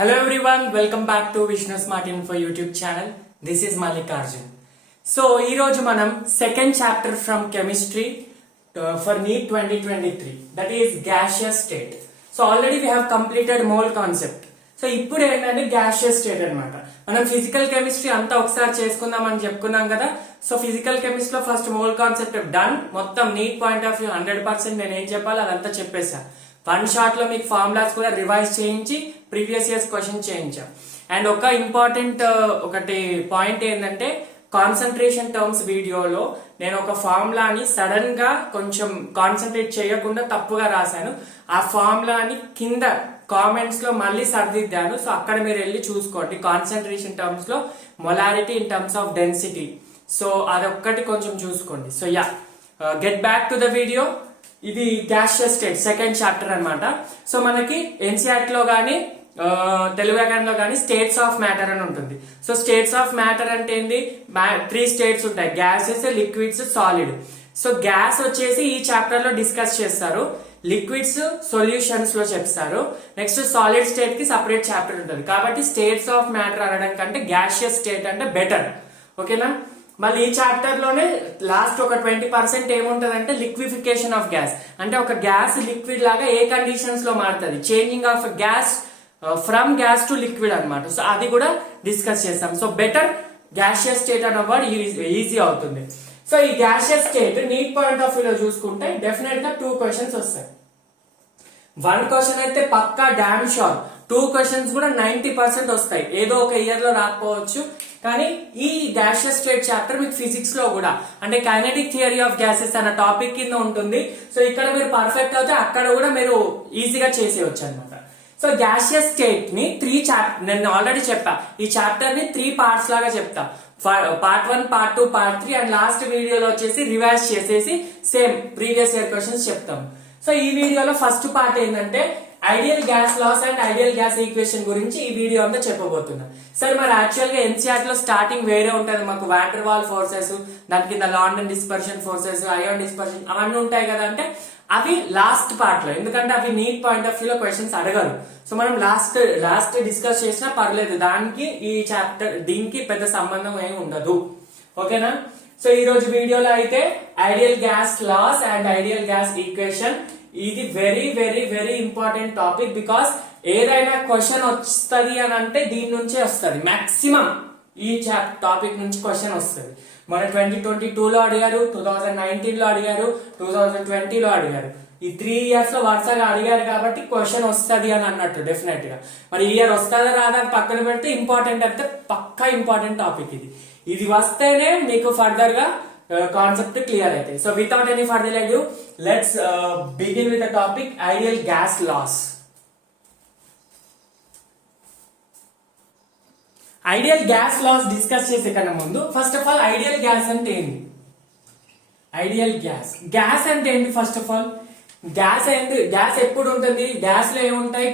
Hello everyone, welcome back to Vishnu Smart Info YouTube channel. This is Mallikarjun. So, ee roju manam second chapter from chemistry for NEET 2023, that is gaseous state. So already we have completed mole concept. So ఇప్పుడు ఏంటంటే gaseous state అనమాట. మనం physical chemistry అంతా ఒకసారి చేసుకుందాం అని చెప్పుకున్నాం కదా. సో ఫిజికల్ కెమిస్ట్రీలో ఫస్ట్ మోల్ కాన్సెప్ట్ డన్. మొత్తం నీట్ పాయింట్ ఆఫ్ వ్యూ 100% నేను ఏం చెప్పాలో అదంతా చెప్పేసా. వన్ షాట్ లో మీకు ఫార్ములాస్ కూడా రివైజ్ చేయించి ప్రీవియస్ ఇయర్స్ క్వశ్చన్ చేయించాం. అండ్ ఒక ఇంపార్టెంట్ ఒకటి పాయింట్ ఏంటంటే కాన్సన్ట్రేషన్ టర్మ్స్ వీడియోలో నేను ఒక ఫార్ములాని సడన్ గా కొంచెం కాన్సన్ట్రేట్ చేయకుండా తప్పుగా రాశాను. ఆ ఫార్ములాని కింద కామెంట్స్ లో మళ్ళీ సరిదిద్దాను. సో అక్కడ మీరు వెళ్ళి చూసుకోండి. కాన్సన్ట్రేషన్ టర్మ్స్ లో molarity in terms of density. So అదొక్కటి కొంచెం చూసుకోండి. So yeah, get back to the video. ఇది గ్యాషియస్ స్టేట్ సెకండ్ చాప్టర్ అన్నమాట. సో మనకి ఎన్సీఆర్టీ లో గానీ తెలుగు వ్యాకరణంలో కానీ స్టేట్స్ ఆఫ్ మ్యాటర్ అని ఉంటుంది. సో స్టేట్స్ ఆఫ్ మ్యాటర్ అంటే ఏంది? 3 స్టేట్స్ ఉంటాయి: gases, liquids, solid. So gas వచ్చేసి ఈ చాప్టర్ లో డిస్కస్ చేస్తారు. లిక్విడ్స్ సొల్యూషన్స్ లో చెప్తారు. నెక్స్ట్ సాలిడ్ స్టేట్ కి సపరేట్ చాప్టర్ ఉంటుంది. కాబట్టి స్టేట్స్ ఆఫ్ మ్యాటర్ అనడం కంటే గ్యాషియస్ స్టేట్ అంటే బెటర్. ఓకేనా? మళ్ళీ ఈ చాప్టర్ లోనే లాస్ట్ ఒక 20% ఏముంటది అంటే లిక్విఫికేషన్ ఆఫ్ గ్యాస్. అంటే ఒక గ్యాస్ లిక్విడ్ లాగా ఏ కండిషన్స్ లో మారుతుంది, changing of gas from gas to liquid అనమాట. సో అది కూడా డిస్కస్ చేస్తాం. సో బెటర్ గ్యాషియస్ స్టేట్ అన్న వర్డ్ ఈజీ అవుతుంది. సో ఈ gaseous state neat point of view లో చూసుకుంటే డెఫినెట్ గా 2 క్వశ్చన్స్ వస్తాయి. 1 క్వశ్చన్ అయితే పక్కా డామ్ షూర్. 2 క్వశ్చన్స్ కూడా 90% వస్తాయి. ఏదో ఒక ఇయర్ లో రాకపోవచ్చు, కానీ ఈ గ్యాషియస్ స్టేట్ చాప్టర్ మీకు ఫిజిక్స్ లో కూడా అంటే కైనెటిక్ థియరీ ఆఫ్ గ్యాసెస్ అన్న టాపిక్ కింద ఉంటుంది. సో ఇక్కడ మీరు పర్ఫెక్ట్ అవుతే అక్కడ కూడా మీరు ఈజీగా చేసేయచ్చు అనమాట. సో గ్యాషియస్ స్టేట్ ని 3 చాప్టర్, నేను ఆల్రెడీ చెప్పా, ఈ చాప్టర్ ని 3 పార్ట్స్ లాగా చెప్తా. Part 1, part 2, part 3 and last వీడియోలో వచ్చేసి రివైజ్ చేసేసి సేమ్ ప్రీవియస్ ఇయర్ క్వశ్చన్స్ చెప్తాం. సో ఈ వీడియోలో ఫస్ట్ పార్ట్ ఏంటంటే ideal gas laws and ideal gas equation గురించి ఈ వీడియో అంతా చెప్పబోతున్నా. సరే, మరి యాక్చువల్ గా ఎన్సీఆర్టీ లో స్టార్టింగ్ వేరే ఉంటది. మాకు వాటర్ వాల్ ఫోర్సెస్, దాని కింద లాండన్ డిస్పర్షన్ ఫోర్సెస్, అయాన్ డిస్పర్షన్ అవన్నీ ఉంటాయి కదా. అంటే అవి లాస్ట్ పార్ట్ లో, ఎందుకంటే అవి నీట్ పాయింట్ ఆఫ్ వ్యూ లో క్వశ్చన్స్ అడగరు. సో మనం లాస్ట్ డిస్కస్ చేసినా పర్లేదు, దానికి ఈ చాప్టర్ దీనికి పెద్ద సంబంధం ఏమి ఉండదు. ఓకేనా? సో ఈ రోజు వీడియోలో అయితే ideal gas laws and ideal gas equation, ఇది very very very important topic. Because ఏదైనా క్వశ్చన్ వస్తుంది అని అంటే దీని నుంచే వస్తుంది. మాక్సిమం ఈ టాపిక్ నుంచి క్వశ్చన్ వస్తుంది. మన 2022 లో అడిగారు, 2019 లో అడిగారు, 2020 లో అడిగారు. ఈ 3 ఇయర్స్ లో వరుసగా అడిగారు కాబట్టి క్వశ్చన్ వస్తుంది అని అన్నట్టు డెఫినెట్ గా. మరి ఈ ఇయర్ వస్తుందా రాదా అని పక్కన పెడితే ఇంపార్టెంట్ అంటే పక్కా ఇంపార్టెంట్ టాపిక్ ఇది. ఇది వస్తేనే మీకు ఫర్దర్ గా కాన్సెప్ట్ క్లియర్ అవుతాయి. So without any further ado, let's begin with the topic ideal gas loss. Ideal gas laws discuss చేసే కన్నా ముందు first of all ideal gas అంటే ఏంటి? ఐడియల్ గ్యాస్ అంటే ఏంటి? ఫస్ట్ ఆఫ్ ఆల్ గ్యాస్ ఎప్పుడు ఉంటుంది? గ్యాస్ లో ఏముంటాయి?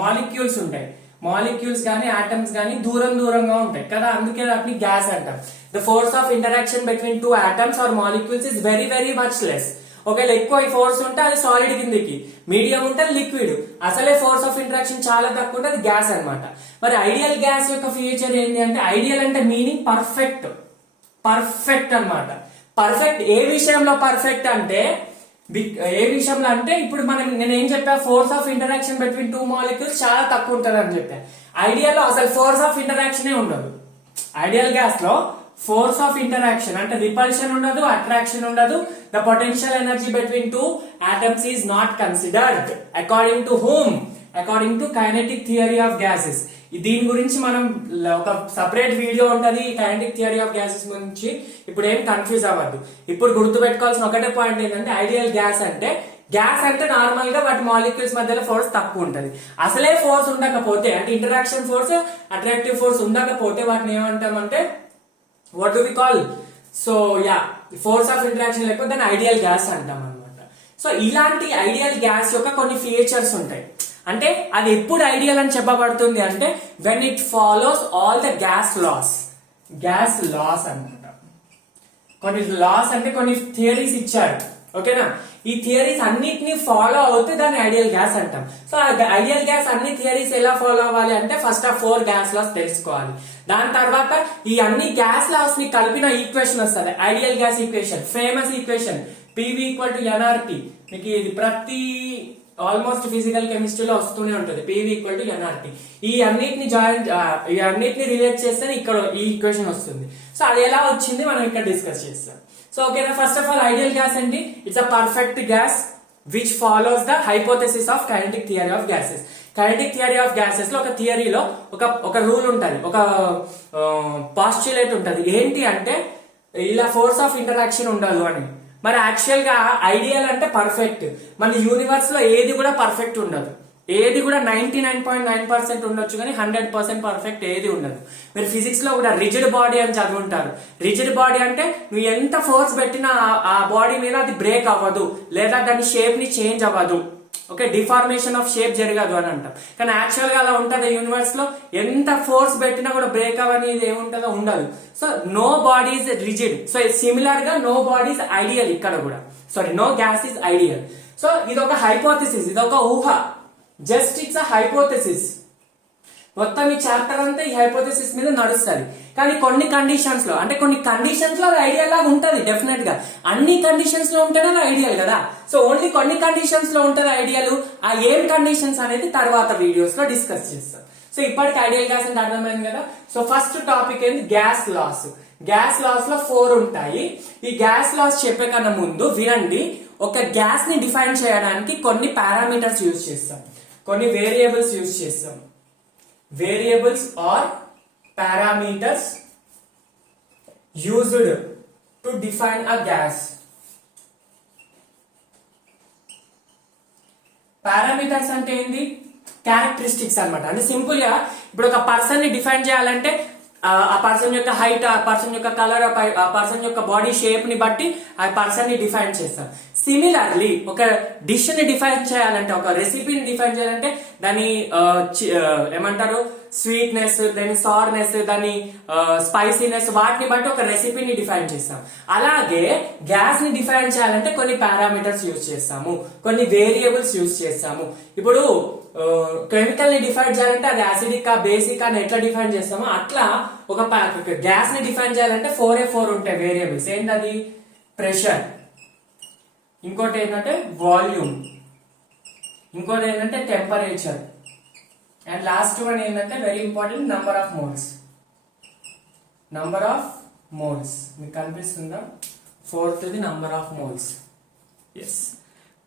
మాలిక్యూల్స్ ఉంటాయి. మాలిక్యూల్స్ గానీ ఆటమ్స్ గానీ దూరంగా ఉంటాయి కదా, అందుకే వాటిని గ్యాస్ అంటాం. The force of interaction between 2 atoms are molecules is very very much less. ఒకవేళ ఎక్కువ ఫోర్స్ ఉంటే అది సాలిడ్ కిందకి, మీడియం ఉంటే లిక్విడ్, అసలే ఫోర్స్ ఆఫ్ ఇంటరాక్షన్ చాలా తక్కువ ఉంటే అది గ్యాస్ అనమాట. మరి ఐడియల్ గ్యాస్ యొక్క ఫీచర్ ఏంటి అంటే, ఐడియల్ అంటే మీనింగ్ పర్ఫెక్ట్ అన్నమాట. పర్ఫెక్ట్ ఏ విషయంలో పర్ఫెక్ట్ అంటే, ఏ విషయంలో అంటే ఇప్పుడు నేను ఏం చెప్పా, force of interaction between 2 molecules చాలా తక్కువ ఉంటుంది అని చెప్పా. ఐడియల్ లో అసలు ఫోర్స్ ఆఫ్ ఇంటరాక్షన్ ఉండదు. ఐడియల్ గ్యాస్ లో ఫోర్స్ ఆఫ్ ఇంటరాక్షన్ అంటే రిపల్షన్ ఉండదు, అట్రాక్షన్ ఉండదు. The potential energy between 2 atoms is not considered. According to whom? According to kinetic theory of gases. దీని గురించి మనం ఒక సపరేట్ వీడియో ఉంటది, కైనెటిక్ థియరీ ఆఫ్ గ్యాసెస్ గురించి. ఇప్పుడు ఏం కన్ఫ్యూజ్ అవ్వద్దు. ఇప్పుడు గుర్తు పెట్టుకోవాల్సిన ఒకటే పాయింట్ ఏంటంటే, ఐడియల్ గ్యాస్ అంటే నార్మల్ గా వాటి మాలిక్యూల్స్ మధ్యలో ఫోర్స్ తక్కువ ఉంటది. అసలే ఫోర్స్ ఉండకపోతే, అంటే ఇంటరాక్షన్ ఫోర్స్, అట్రాక్టివ్ ఫోర్స్ ఉండకపోతే వాటిని ఏమంటామంటే what do we call? So yeah, force of interaction లేకపోతే దాన్ని ఐడియల్ గ్యాస్ అంటాం అనమాట. సో ఇలాంటి ఐడియల్ గ్యాస్ యొక్క కొన్ని ఫీచర్స్ ఉంటాయి. అంటే అది ఎప్పుడు ఐడియల్ అని చెప్పబడుతుంది అంటే, when it follows all the gas laws అనమాట. కొన్ని లాస్ అంటే కొన్ని థియరీస్ ఇచ్చారు. ఓకేనా? ఈ థియరీస్ అన్నిటిని ఫాలో అవుతే దాన్ని ఐడియల్ గ్యాస్ అంటాం. సో ఐడియల్ గ్యాస్ అన్ని థియరీస్ ఎలా ఫాలో అవ్వాలి అంటే ఫస్ట్ ఆ 4 గ్యాస్ లాస్ తెలుసుకోవాలి. దాని తర్వాత ఈ అన్ని గ్యాస్ లాస్ ని కలిపిన ఈక్వేషన్ వస్తుంది, ideal gas equation, famous equation PV = NRT. మీకు ఇది ప్రతి ఆల్మోస్ట్ ఫిజికల్ కెమిస్ట్రీలో వస్తూనే ఉంటుంది, PV = NRT. ఈ అన్నిటిని రిలేట్ చేస్తే ఇక్కడ ఈ ఈక్వేషన్ వస్తుంది. సో అది ఎలా వచ్చింది మనం ఇక్కడ డిస్కస్ చేస్తాం. సో ఓకేనా, first of all ideal gas ఏంటి? It's a perfect gas which follows the hypothesis of kinetic theory of gases. Kinetic theory of gases లో ఒక థియరీలో ఒక రూల్ ఉంటుంది, ఒక పాస్టులేట్ ఉంటుంది. ఏంటి అంటే ఇలా ఫోర్స్ ఆఫ్ ఇంటరాక్షన్ ఉండదు అని. మరి యాక్చువల్ గా ఐడియల్ అంటే పర్ఫెక్ట్. మన యూనివర్స్ లో ఏది కూడా పర్ఫెక్ట్ ఉండదు, ఏది కూడా 99.9% ఉండొచ్చు కానీ 100% పర్ఫెక్ట్ ఏది ఉండదు. మీరు ఫిజిక్స్ లో కూడా రిజిడ్ బాడీ అని చదువుంటారు. రిజిడ్ బాడీ అంటే నువ్వు ఎంత ఫోర్స్ పెట్టినా ఆ బాడీ మీద అది బ్రేక్ అవ్వదు, లేదా దాని షేప్ ని చేంజ్ అవ్వదు. ఓకే, డిఫార్మేషన్ ఆఫ్ షేప్ జరగదు అని అంటాం. కానీ యాక్చువల్ గా అలా ఉంటుంది యూనివర్స్ లో, ఎంత ఫోర్స్ పెట్టినా కూడా బ్రేక్ అవ్వని ఏముంటుందో ఉండదు. So no body is rigid. So similar గా నో బాడీ ఇస్ ఐడియల్. ఇక్కడ కూడా no gas is ideal. So ఇది ఒక హైపోథెసిస్, ఇది ఒక ఊహ, జస్ట్ ఇట్స్ అ హైపోథెసిస్. మొత్తం ఈ చాప్టర్ అంతా ఈ హైపోథెసిస్ మీద నడుస్తుంది. కానీ కొన్ని కండిషన్స్ లో, అంటే కొన్ని కండిషన్స్ లో అది ఐడియల్ లాగా ఉంటది డెఫినెట్ గా. అన్ని కండిషన్స్ లో ఉంటేనే అది ఐడియల్ కదా. సో ఓన్లీ కొన్ని కండిషన్స్ లో ఉంటది ఐడియల్. ఆ ఏం కండిషన్స్ అనేది తర్వాత వీడియోస్ లో డిస్కస్ చేస్తాం. సో ఇప్పటికి ఐడియల్ గ్యాస్ అంటే అర్థమైంది కదా. సో ఫస్ట్ టాపిక్ ఏంది? Gas laws. గ్యాస్ లాస్ లో 4 ఉంటాయి. ఈ గ్యాస్ లాస్ చెప్పే కన్నా ముందు వినండి, ఒక గ్యాస్ ని డిఫైన్ చేయడానికి కొన్ని పారామీటర్స్ యూజ్ చేస్తాం, కొన్ని వేరియబుల్స్ యూజ్ చేస్తాం. Variables or parameters used to define a gas. Parameters అంటే ఏంది? క్యారెక్టరిస్టిక్స్ అన్నమాట. అంటే సింపుల్ గా ఇప్పుడు ఒక పర్సన్ ని డిఫైన్ చేయాలంటే ఆ పర్సన్ యొక్క హైట్, ఆ పర్సన్ యొక్క కలర్, ఆ పర్సన్ యొక్క బాడీ షేప్ ని బట్టి ఆ పర్సన్ ని డిఫైన్ చేస్తాం. సిమిలర్లీ ఒక డిష్ ని డిఫైన్ చేయాలంటే, ఒక రెసిపీని డిఫైన్ చేయాలంటే దాని ఏమంటారు, స్వీట్నెస్, దాని సార్నెస్, దాని స్పైసీనెస్, వాటిని బట్టి ఒక రెసిపీని డిఫైన్ చేస్తాం. అలాగే గ్యాస్ ని డిఫైన్ చేయాలంటే కొన్ని పారామీటర్స్ యూజ్ చేస్తాము, కొన్ని వేరియబుల్స్ యూజ్ చేస్తాము. ఇప్పుడు కెమికల్ ని డిఫైన్ చేయాలంటే అది యాసిడిక్, బేసిక్ అని ఎట్లా డిఫైన్ చేస్తామో అట్లా ఒక గ్యాస్ ని డిఫైన్ చేయాలంటే 4 ఉంటాయి వేరియబుల్స్. ఏంటది? ప్రెషర్, ఇంకోటి ఏంటంటే వాల్యూమ్, ఇంకోటి ఏంటంటే టెంపరేచర్, అండ్ లాస్ట్ వన్ ఏంటంటే very important, number of moles. Number of moles మీకు కనిపిస్తుందా? 4th number of moles. Yes,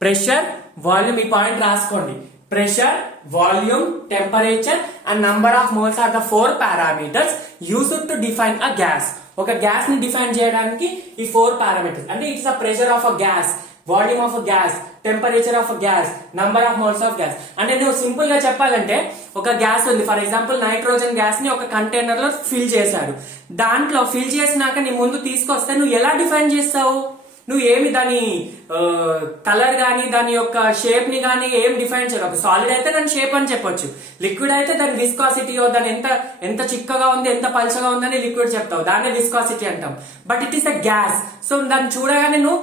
pressure, volume, ఈ పాయింట్ రాసుకోండి. Pressure, volume, temperature and number of moles are the 4 parameters used to define a gas. ఒక gas ని define చేయడానికి ఈ 4 parameters. అంటే it's the pressure of a gas, volume of a gas, temperature of a gas, number of moles of gas. అంటే నువ్వు simple గా చెప్పాలంటే ఒక గ్యాస్ ఉంది, ఫర్ ఎగ్జాంపుల్ నైట్రోజన్ గ్యాస్ ని ఒక కంటైనర్ లో ఫిల్ చేశారు. దాంట్లో ఫిల్ చేసినాక నీ ముందు తీసుకొస్తే నువ్వు ఎలా డిఫైన్ చేస్తావు? నువ్వు ఏమి దాని కలర్ గానీ దాని యొక్క షేప్ ని గానీ ఏం డిఫైన్ చేయవు. ఒక సాలిడ్ అయితే దాని షేప్ అని చెప్పొచ్చు, లిక్విడ్ అయితే దాని విస్కాసిటీ, దాని ఎంత చిక్కగా ఉంది, ఎంత పల్చగా ఉందని లిక్విడ్ చెప్తావు, దాన్ని విస్కాసిటీ అంటాం. But it is a gas. So దాన్ని చూడగానే నువ్వు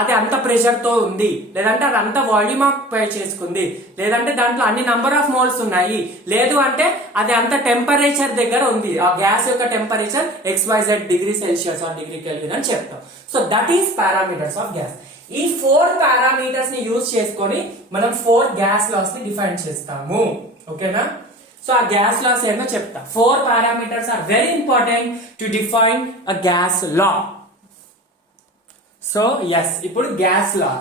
అది అంత ప్రెషర్ తో ఉంది, లేదంటే అది అంత వాల్యూమ్ ఆక్యుపై చేసుకుంది, లేదంటే దాంట్లో అన్ని నంబర్ ఆఫ్ మోల్స్ ఉన్నాయి, లేదు అంటే అది అంత టెంపరేచర్ దగ్గర ఉంది, ఆ గ్యాస్ యొక్క temperature XYZ degree Celsius are degree kelvin అని చెప్తాం. So that is parameters of gas. ఈ 4 పారామీటర్స్ ని యూజ్ చేసుకొని మనం 4 గ్యాస్ లాస్ ని డిఫైన్ చేస్తాము. ఓకేనా? సో ఆ గ్యాస్ లాస్ ఏంటో చెప్తా. 4 parameters are very important to define a gas law. So yes, ఇప్పుడు గ్యాస్ లా.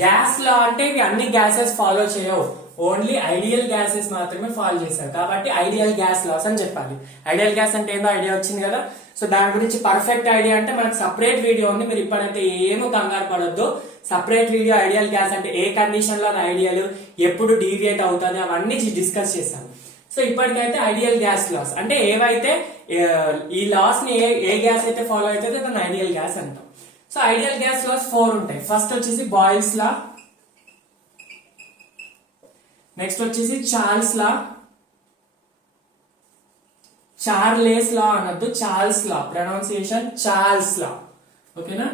గ్యాస్ లా అంటే ఇవి అన్ని గ్యాసెస్ ఫాలో చేయవు, ఓన్లీ ఐడియల్ గ్యాసెస్ మాత్రమే ఫాలో చేస్తారు. కాబట్టి ఐడియల్ గ్యాస్ లాస్ అని చెప్పాలి. ఐడియల్ గ్యాస్ అంటే ఏందో ఐడియా వచ్చింది కదా. సో దాని గురించి పర్ఫెక్ట్ ఐడియా అంటే మనకు సపరేట్ వీడియో ఉంది, మీరు ఇప్పుడైతే ఏమో కంగారు పడొద్దు. సపరేట్ వీడియో ఐడియల్ గ్యాస్ అంటే ఏ కండిషన్ లో ఐడియల్, ఎప్పుడు డీవియేట్ అవుతుంది, అవన్నీ డిస్కస్ చేశాను. సో ఇప్పటికైతే ఐడియల్ గ్యాస్ లాస్ అంటే ఏవైతే ఈ లాస్ ని ఏ గ్యాస్ అయితే ఫాలో అవుతుందో దాన్ని ఐడియల్ గ్యాస్ అంటాం. సో ఐడియల్ గ్యాస్ లాస్ 4 ఉంటాయి. ఫస్ట్ వచ్చేసి బాయిల్స్ లా, నెక్స్ట్ వచ్చేసి చార్ల్స్ లా, చార్లెస్ లా అనొద్దు, చార్ల్స్ లా, ప్రొనౌన్సియేషన్ చార్ల్స్ లా. ఓకేనా?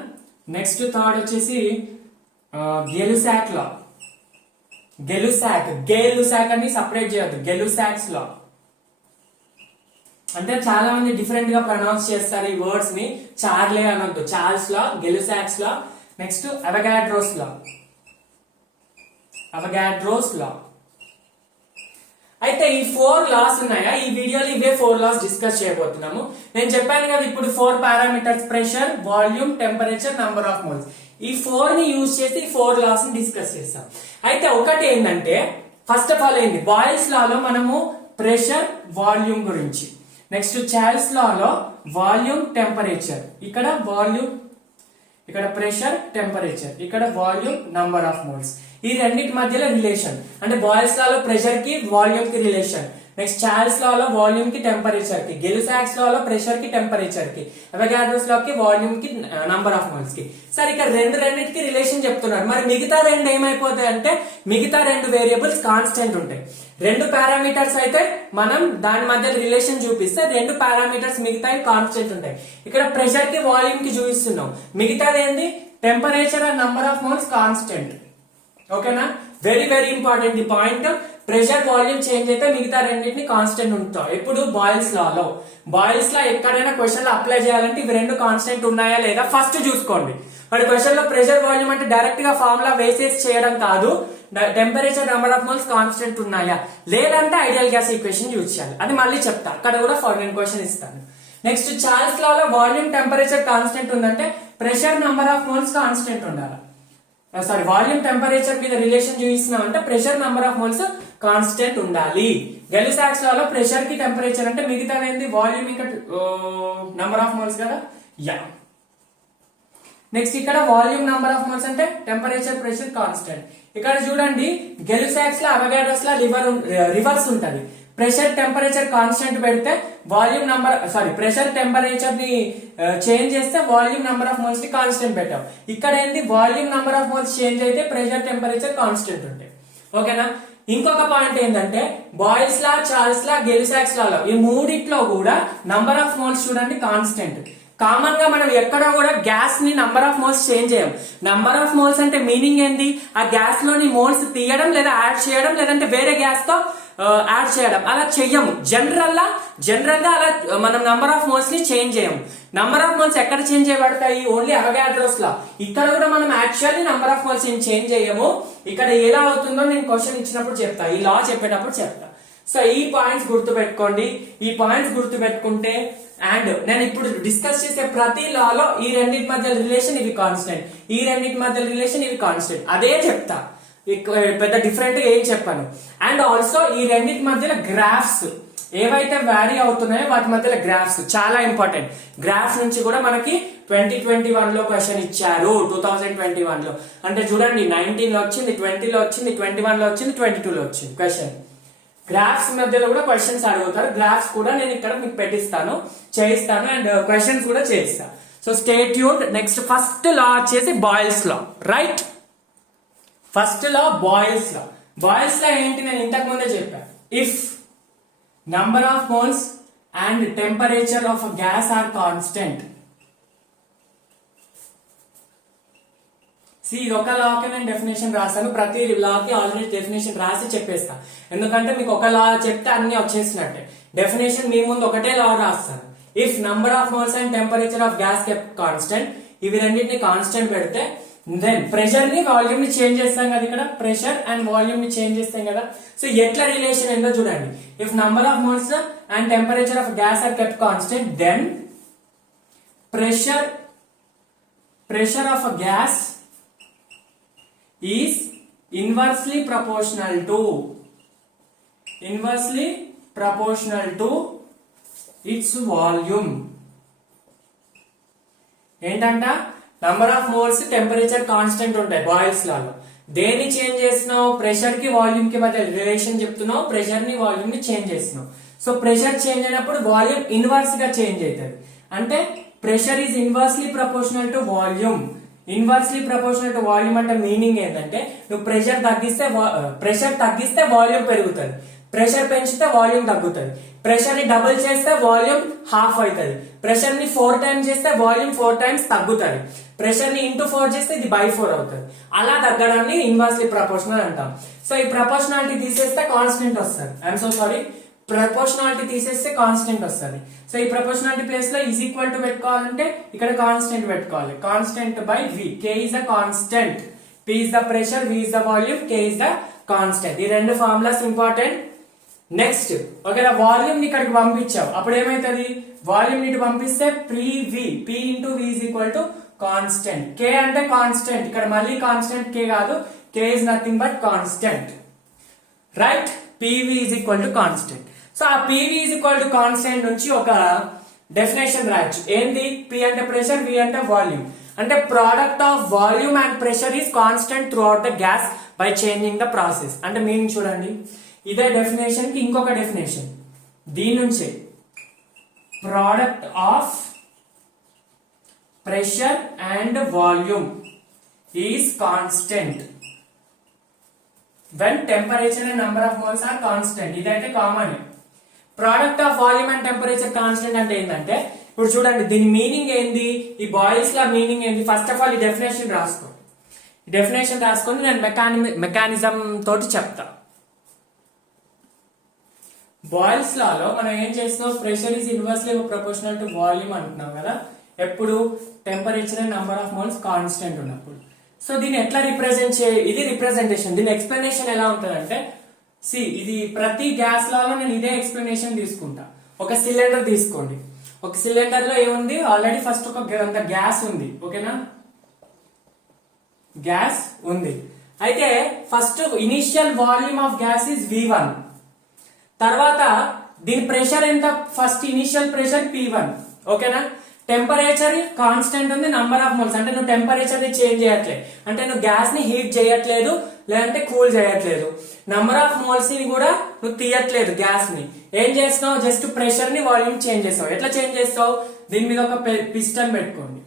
నెక్స్ట్ థర్డ్ వచ్చేసి గెలుసాక్ లా, గేలుసాక్ అని సపరేట్ చేయొద్దు, గెలుసాక్స్ లా. అంటే చాలా మంది డిఫరెంట్ గా ప్రొనౌన్స్ చేస్తారు ఈ వర్డ్స్ ని. చార్లే అనొద్దు, చార్ల్స్ లా, గెలుసాక్స్ లా. నెక్స్ట్ అవగాడ్రోస్ లా. అయితే ఈ 4 లాస్ ఉన్నాయా, ఈ వీడియోలో ఇవే 4 లాస్ డిస్కస్ చేయబోతున్నాము. నేను చెప్పాను కదా ఇప్పుడు 4 parameters, pressure, volume, temperature, number of moles. ఈ 4 ని యూజ్ చేసి ఈ 4 లాస్ ని డిస్కస్ చేస్తాం. అయితే ఒకటి ఏంటంటే, ఫస్ట్ ఆఫ్ ఆల్ ఏంటి, బాయిల్స్ లాలో మనము ప్రెషర్, వాల్యూమ్ గురించి, నెక్స్ట్ చార్ల్స్ లాలో వాల్యూమ్, టెంపరేచర్, ఇక్కడ వాల్యూమ్, ఇక్కడ ప్రెషర్, టెంపరేచర్, ఇక్కడ వాల్యూమ్, నంబర్ ఆఫ్ మోల్స్. ఈ రెండింటి మధ్యలో రిలేషన్, అంటే బాయిల్స్ లాలో ప్రెషర్ కి వాల్యూమ్ కి రిలేషన్, నెక్స్ట్ చార్ల్స్ లాలో వాల్యూమ్ కి టెంపరేచర్ కి, గెలుసాక్స్ లాలో ప్రెషర్ కి టెంపరేచర్ కి, అవగాడ్రోస్ లాకి వాల్యూమ్ కి నంబర్ ఆఫ్ మోల్స్ కి. సరే ఇక్కడ రెండింటికి రిలేషన్ చెప్తున్నారు. మరి మిగతా 2 ఏమైపోతాయి అంటే, మిగతా 2 వేరియబుల్స్ కాన్స్టెంట్ ఉంటాయి. 2 పారామీటర్స్ అయితే మనం దాని మధ్య రిలేషన్ చూపిస్తే 2 పారామీటర్స్ మిగతా కాన్స్టెంట్ ఉంటాయి. ఇక్కడ ప్రెషర్ కి వాల్యూమ్ కి చూపిస్తున్నాం, మిగతాది ఏంది, temperature and number of moles constant. ఓకేనా, వెరీ వెరీ ఇంపార్టెంట్ ఈ పాయింట్. ప్రెషర్, వాల్యూమ్ చేంజ్ అయితే మిగతా రెండింటిని కాన్స్టెంట్ ఉంటాం. ఎప్పుడు బాయిల్స్ లాలో, బాయిల్స్ లా ఎక్కడైనా క్వశ్చన్ లో అప్లై చేయాలంటే ఇవి 2 కాన్స్టెంట్ ఉన్నాయా లేదా ఫస్ట్ చూసుకోండి. మరి క్వశ్చన్ లో ప్రెషర్, వాల్యూమ్ అంటే డైరెక్ట్ గా ఫార్ములా వేసేసి చేయడం కాదు, temperature, number of moles constant ఉన్నాయా లేదంటే ఐడియల్ గ్యాస్ ఈక్వేషన్ యూజ్ చేయాలి. అది మళ్ళీ చెప్తా, అక్కడ కూడా నేను క్వశ్చన్ ఇస్తాను. నెక్స్ట్ చార్ల్స్ లాలో వాల్యూమ్, టెంపరేచర్ కాన్స్టెంట్ ఉందంటే pressure, number of moles constant ఉండాలి. సారీ, వాల్యూమ్, టెంపరేచర్ మీద రిలేషన్ చూపిస్తున్నాం అంటే pressure, number of moles constant ఉండాలి. గెలుసాక్స్ లాలో ప్రెషర్ కి టెంపరేచర్ అంటే మిగతా ఏంది, వాల్యూమ్ ఇంకా నంబర్ ఆఫ్ మోల్స్ కదా. యా, నెక్స్ట్ ఇక్కడ వాల్యూమ్, నంబర్ ఆఫ్ మోల్స్ అంటే టెంపరేచర్, ప్రెషర్ కాన్స్టెంట్. ఇక్కడ చూడండి గెలుసాక్స్ లా, అవగాడ్రోస్ లా రివర్స్ ఉంటది. ప్రెషర్, టెంపరేచర్ కాన్స్టెంట్ పెడితే వాల్యూమ్ ప్రెషర్, టెంపరేచర్ ని చేంజ్ చేస్తే వాల్యూమ్, నంబర్ ఆఫ్ మోల్స్ ని కాన్స్టెంట్ పెట్టాం. ఇక్కడ ఏంది, volume, number of moles change అయితే ప్రెషర్, టెంపరేచర్ కాన్స్టెంట్ ఉంటాయి. ఓకేనా. ఇంకొక పాయింట్ ఏంటంటే, బాయిల్స్ లా, చార్ల్స్ లా, గెలుసాక్స్ లాలో ఈ మూడిట్లో కూడా నంబర్ ఆఫ్ మోల్స్ చూడండి కాన్స్టెంట్. కామన్ గా మనం ఎక్కడ కూడా గ్యాస్ ని నంబర్ ఆఫ్ మోల్స్ చేంజ్ చేయం. నంబర్ ఆఫ్ మోల్స్ అంటే మీనింగ్ ఏంది, ఆ గ్యాస్ లోని మోల్స్ తీయడం లేదా యాడ్ చేయడం, లేదంటే వేరే గ్యాస్ తో యాడ్ చేయడం, అలా చెయ్యము. జనరల్ గా అలా మనం నంబర్ ఆఫ్ మోల్స్ ని చేంజ్ చేయము. నంబర్ ఆఫ్ మోల్స్ ఎక్కడ చేంజ్ చేయబడతాయి, ఓన్లీ అవగాడ్రోస్ లా. ఇక్కడ కూడా మనం యాక్చువల్లీ నంబర్ ఆఫ్ మోల్స్ ఏం చేంజ్ చేయము. ఇక్కడ ఎలా అవుతుందో నేను క్వశ్చన్ ఇచ్చినప్పుడు చెప్తా, ఈ లా చెప్పేటప్పుడు చెప్తా. సో ఈ పాయింట్స్ గుర్తు పెట్టుకోండి. ఈ పాయింట్స్ గుర్తు పెట్టుకుంటే, అండ్ నేను ఇప్పుడు డిస్కస్ చేసే ప్రతి లాలో ఈ రెండింటి మధ్య రిలేషన్ ఇవి కాన్స్టెంట్, ఈ రెండింటి మధ్య రిలేషన్ ఇవి కాన్స్టెంట్, అదే చెప్తా. పెద్ద డిఫరెంట్ గా ఏం చెప్పాను. అండ్ ఆల్సో ఈ రెండింటి మధ్యలో గ్రాఫ్స్ ఏవైతే వ్యారీ అవుతున్నాయో వాటి మధ్యలో గ్రాఫ్స్ చాలా ఇంపార్టెంట్. గ్రాఫ్ నుంచి కూడా మనకి 2021 లో క్వశ్చన్ ఇచ్చారు, 2021 లో. అంటే చూడండి 19 లో వచ్చింది, 20 లో వచ్చింది, 21 లో వచ్చింది, 22 లో వచ్చింది క్వశ్చన్. గ్రాఫ్స్ మధ్యలో కూడా క్వశ్చన్స్ అడుగుతారు. గ్రాఫ్స్ కూడా నేను ఇక్కడ మీకు పెట్టిస్తాను, చేయిస్తాను, అండ్ క్వశ్చన్స్ కూడా చేయిస్తాను. So stay tuned. Next first law వచ్చేసి Boyle's law, right. First law Boyle's law. Boyle's law ఏంటి, నేను ఇంతకు ముందే చెప్పాను. If number of moles and temperature of gas are constant. ఇది ఒక లాకి నేను డెఫినేషన్ రాస్తాను, ప్రతి లాకి ఆల్రెడీ డెఫినేషన్ రాసి చెప్పేస్తా. ఎందుకంటే మీకు ఒక లా చెప్తే అన్ని వచ్చేసినట్టే. డెఫినేషన్ మీ ముందు ఒకటే లా రాస్తాను. If number of moles and temperature of gas kept constant, ఇవి రెండింటిని కాన్స్టెంట్ పెడితే దెన్ ప్రెషర్ ని, వాల్యూమ్ ని చేంజ్ చేస్తాం కదా. ఇక్కడ ప్రెషర్ అండ్ వాల్యూమ్ ని చేంజ్ చేస్తాం కదా. సో ఎట్లా రిలేషన్ ఏందో చూడండి. If number of moles and temperature of gas are kept constant, then pressure of a gas is inversely proportional to its volume. ఏంటంట, number of moles, temperature constant ఉంటాయి Boyle's లాలో. దేని change చేస్తున్నావు, pressure కి volume కి మధ్య relation చెప్తున్నావు, pressure ని volume ని చేంజ్ చేస్తున్నావు. సో ప్రెషర్ చేంజ్ అయినప్పుడు వాల్యూమ్ ఇన్వర్స్ గా చేంజ్ అవుతుంది. అంటే pressure is inversely proportional to volume. Inversely proportional to volume అంటే మీనింగ్ ఏంటంటే, నువ్వు ప్రెషర్ తగ్గిస్తే వాల్యూమ్ పెరుగుతుంది, ప్రెషర్ పెంచితే వాల్యూమ్ తగ్గుతుంది. ప్రెషర్ ని డబుల్ చేస్తే వాల్యూమ్ హాఫ్ అవుతుంది. ప్రెషర్ ని 4 టైమ్స్ చేస్తే వాల్యూమ్ 4 టైమ్స్ తగ్గుతుంది. ప్రెషర్ ని ఇంటూ 4 చేస్తే ఇది బై 4 అవుతుంది. అలా తగ్గడాన్ని ఇన్వర్స్లీ ప్రపోర్షనల్ అంటాం. సో ఈ ప్రపోర్షనాలిటీ తీసేస్తే కాన్స్టెంట్ వస్తుంది. ఐఎమ్ సో సారీ, ప్రపోర్షనాలిటీ తీసేస్తే కాన్స్టెంట్ వస్తుంది. సో ఈ ప్రపోర్షనాలిటీ ప్లేస్ లో ఈజ్ ఈక్వల్ టు పెట్టుకోవాలంటే ఇక్కడ కాన్స్టెంట్ పెట్టుకోవాలి. Constant by V. K is the constant, P is the pressure, V is the volume, K is the constant. ఈ రెండు formulas important. Next ఒకవేళ వాల్యూమ్ ని ఇక్కడికి పంపించావు అప్పుడు ఏమైతుంది, వాల్యూమ్ ని పంపిస్తే p into v is equal to constant. K అంటే కాన్స్టెంట్, ఇక్కడ మళ్ళీ కాన్స్టెంట్ కే కాదు, K is nothing but constant, right. PV is equal to constant. So ఆ PV is equal to constant నుంచి ఒక డెఫినేషన్ రాయొచ్చు. ఏంది, పి అంటే ప్రెషర్, వి అంటే వాల్యూమ్. అంటే product of volume and pressure is constant through out the gas by changing the process. అంటే meaning చూడండి, ఇదే డెఫినేషన్ కి ఇంకొక డెఫినేషన్ దీని నుంచే, product of pressure and volume is constant when temperature and number of moles are constant. ఇదైతే common. Product of volume and temperature constant అంటే ఏంటంటే, ఇప్పుడు చూడండి దీని మీనింగ్ ఏంది, ఈ బాయిల్స్ లా మీనింగ్ ఏంది. ఫస్ట్ ఆఫ్ ఆల్ ఈ డెఫినేషన్ రాసుకో. ఈ డెఫినేషన్ రాసుకొని నేను మెకానిజం తోటి చెప్తా. బాయిల్స్ లాలో మనం ఏం చేస్తున్నాం, pressure is inversely proportional to volume అంటున్నాం కదా, ఎప్పుడు temperature and number of moles constant ఉన్నప్పుడు. సో దీన్ని ఎట్లా రిప్రజెంట్ ఇది రిప్రజెంటేషన్. దీని ఎక్స్ప్లెనేషన్ ఎలా ఉంటుందంటే, ఇది ప్రతి గ్యాస్ లాలో నేను ఇదే ఎక్స్ప్లెనేషన్ తీసుకుంటా. ఒక సిలిండర్ తీసుకోండి, ఒక సిలిండర్ లో ఏముంది, ఆల్రెడీ ఫస్ట్ ఒక గ్యాస్ ఉంది, ఓకేనా, గ్యాస్ ఉంది. అయితే first initial volume of gas is V1. తర్వాత దీని ప్రెషర్ ఎంత, ఫస్ట్ ఇనిషియల్ ప్రెషర్ P1, ఓకేనా. టెంపరేచర్ కాన్స్టెంట్ ఉంది, నంబర్ ఆఫ్ మోల్స్ అంటే నువ్వు టెంపరేచర్ ని చేంజ్ చేయట్లేదు, అంటే నువ్వు గ్యాస్ ని హీట్ చేయట్లేదు లేదంటే కూల్ చేయట్లేదు. నంబర్ ఆఫ్ మోల్స్ ని కూడా నువ్వు తీయట్లేదు, గ్యాస్ ని ఏం చేస్తున్నావు, జస్ట్ ప్రెషర్ ని వాల్యూమ్ చేంజ్ చేస్తావు. ఎట్లా చేంజ్ చేస్తావు, దీని మీద ఒక పిస్టన్ పెట్టుకోండి,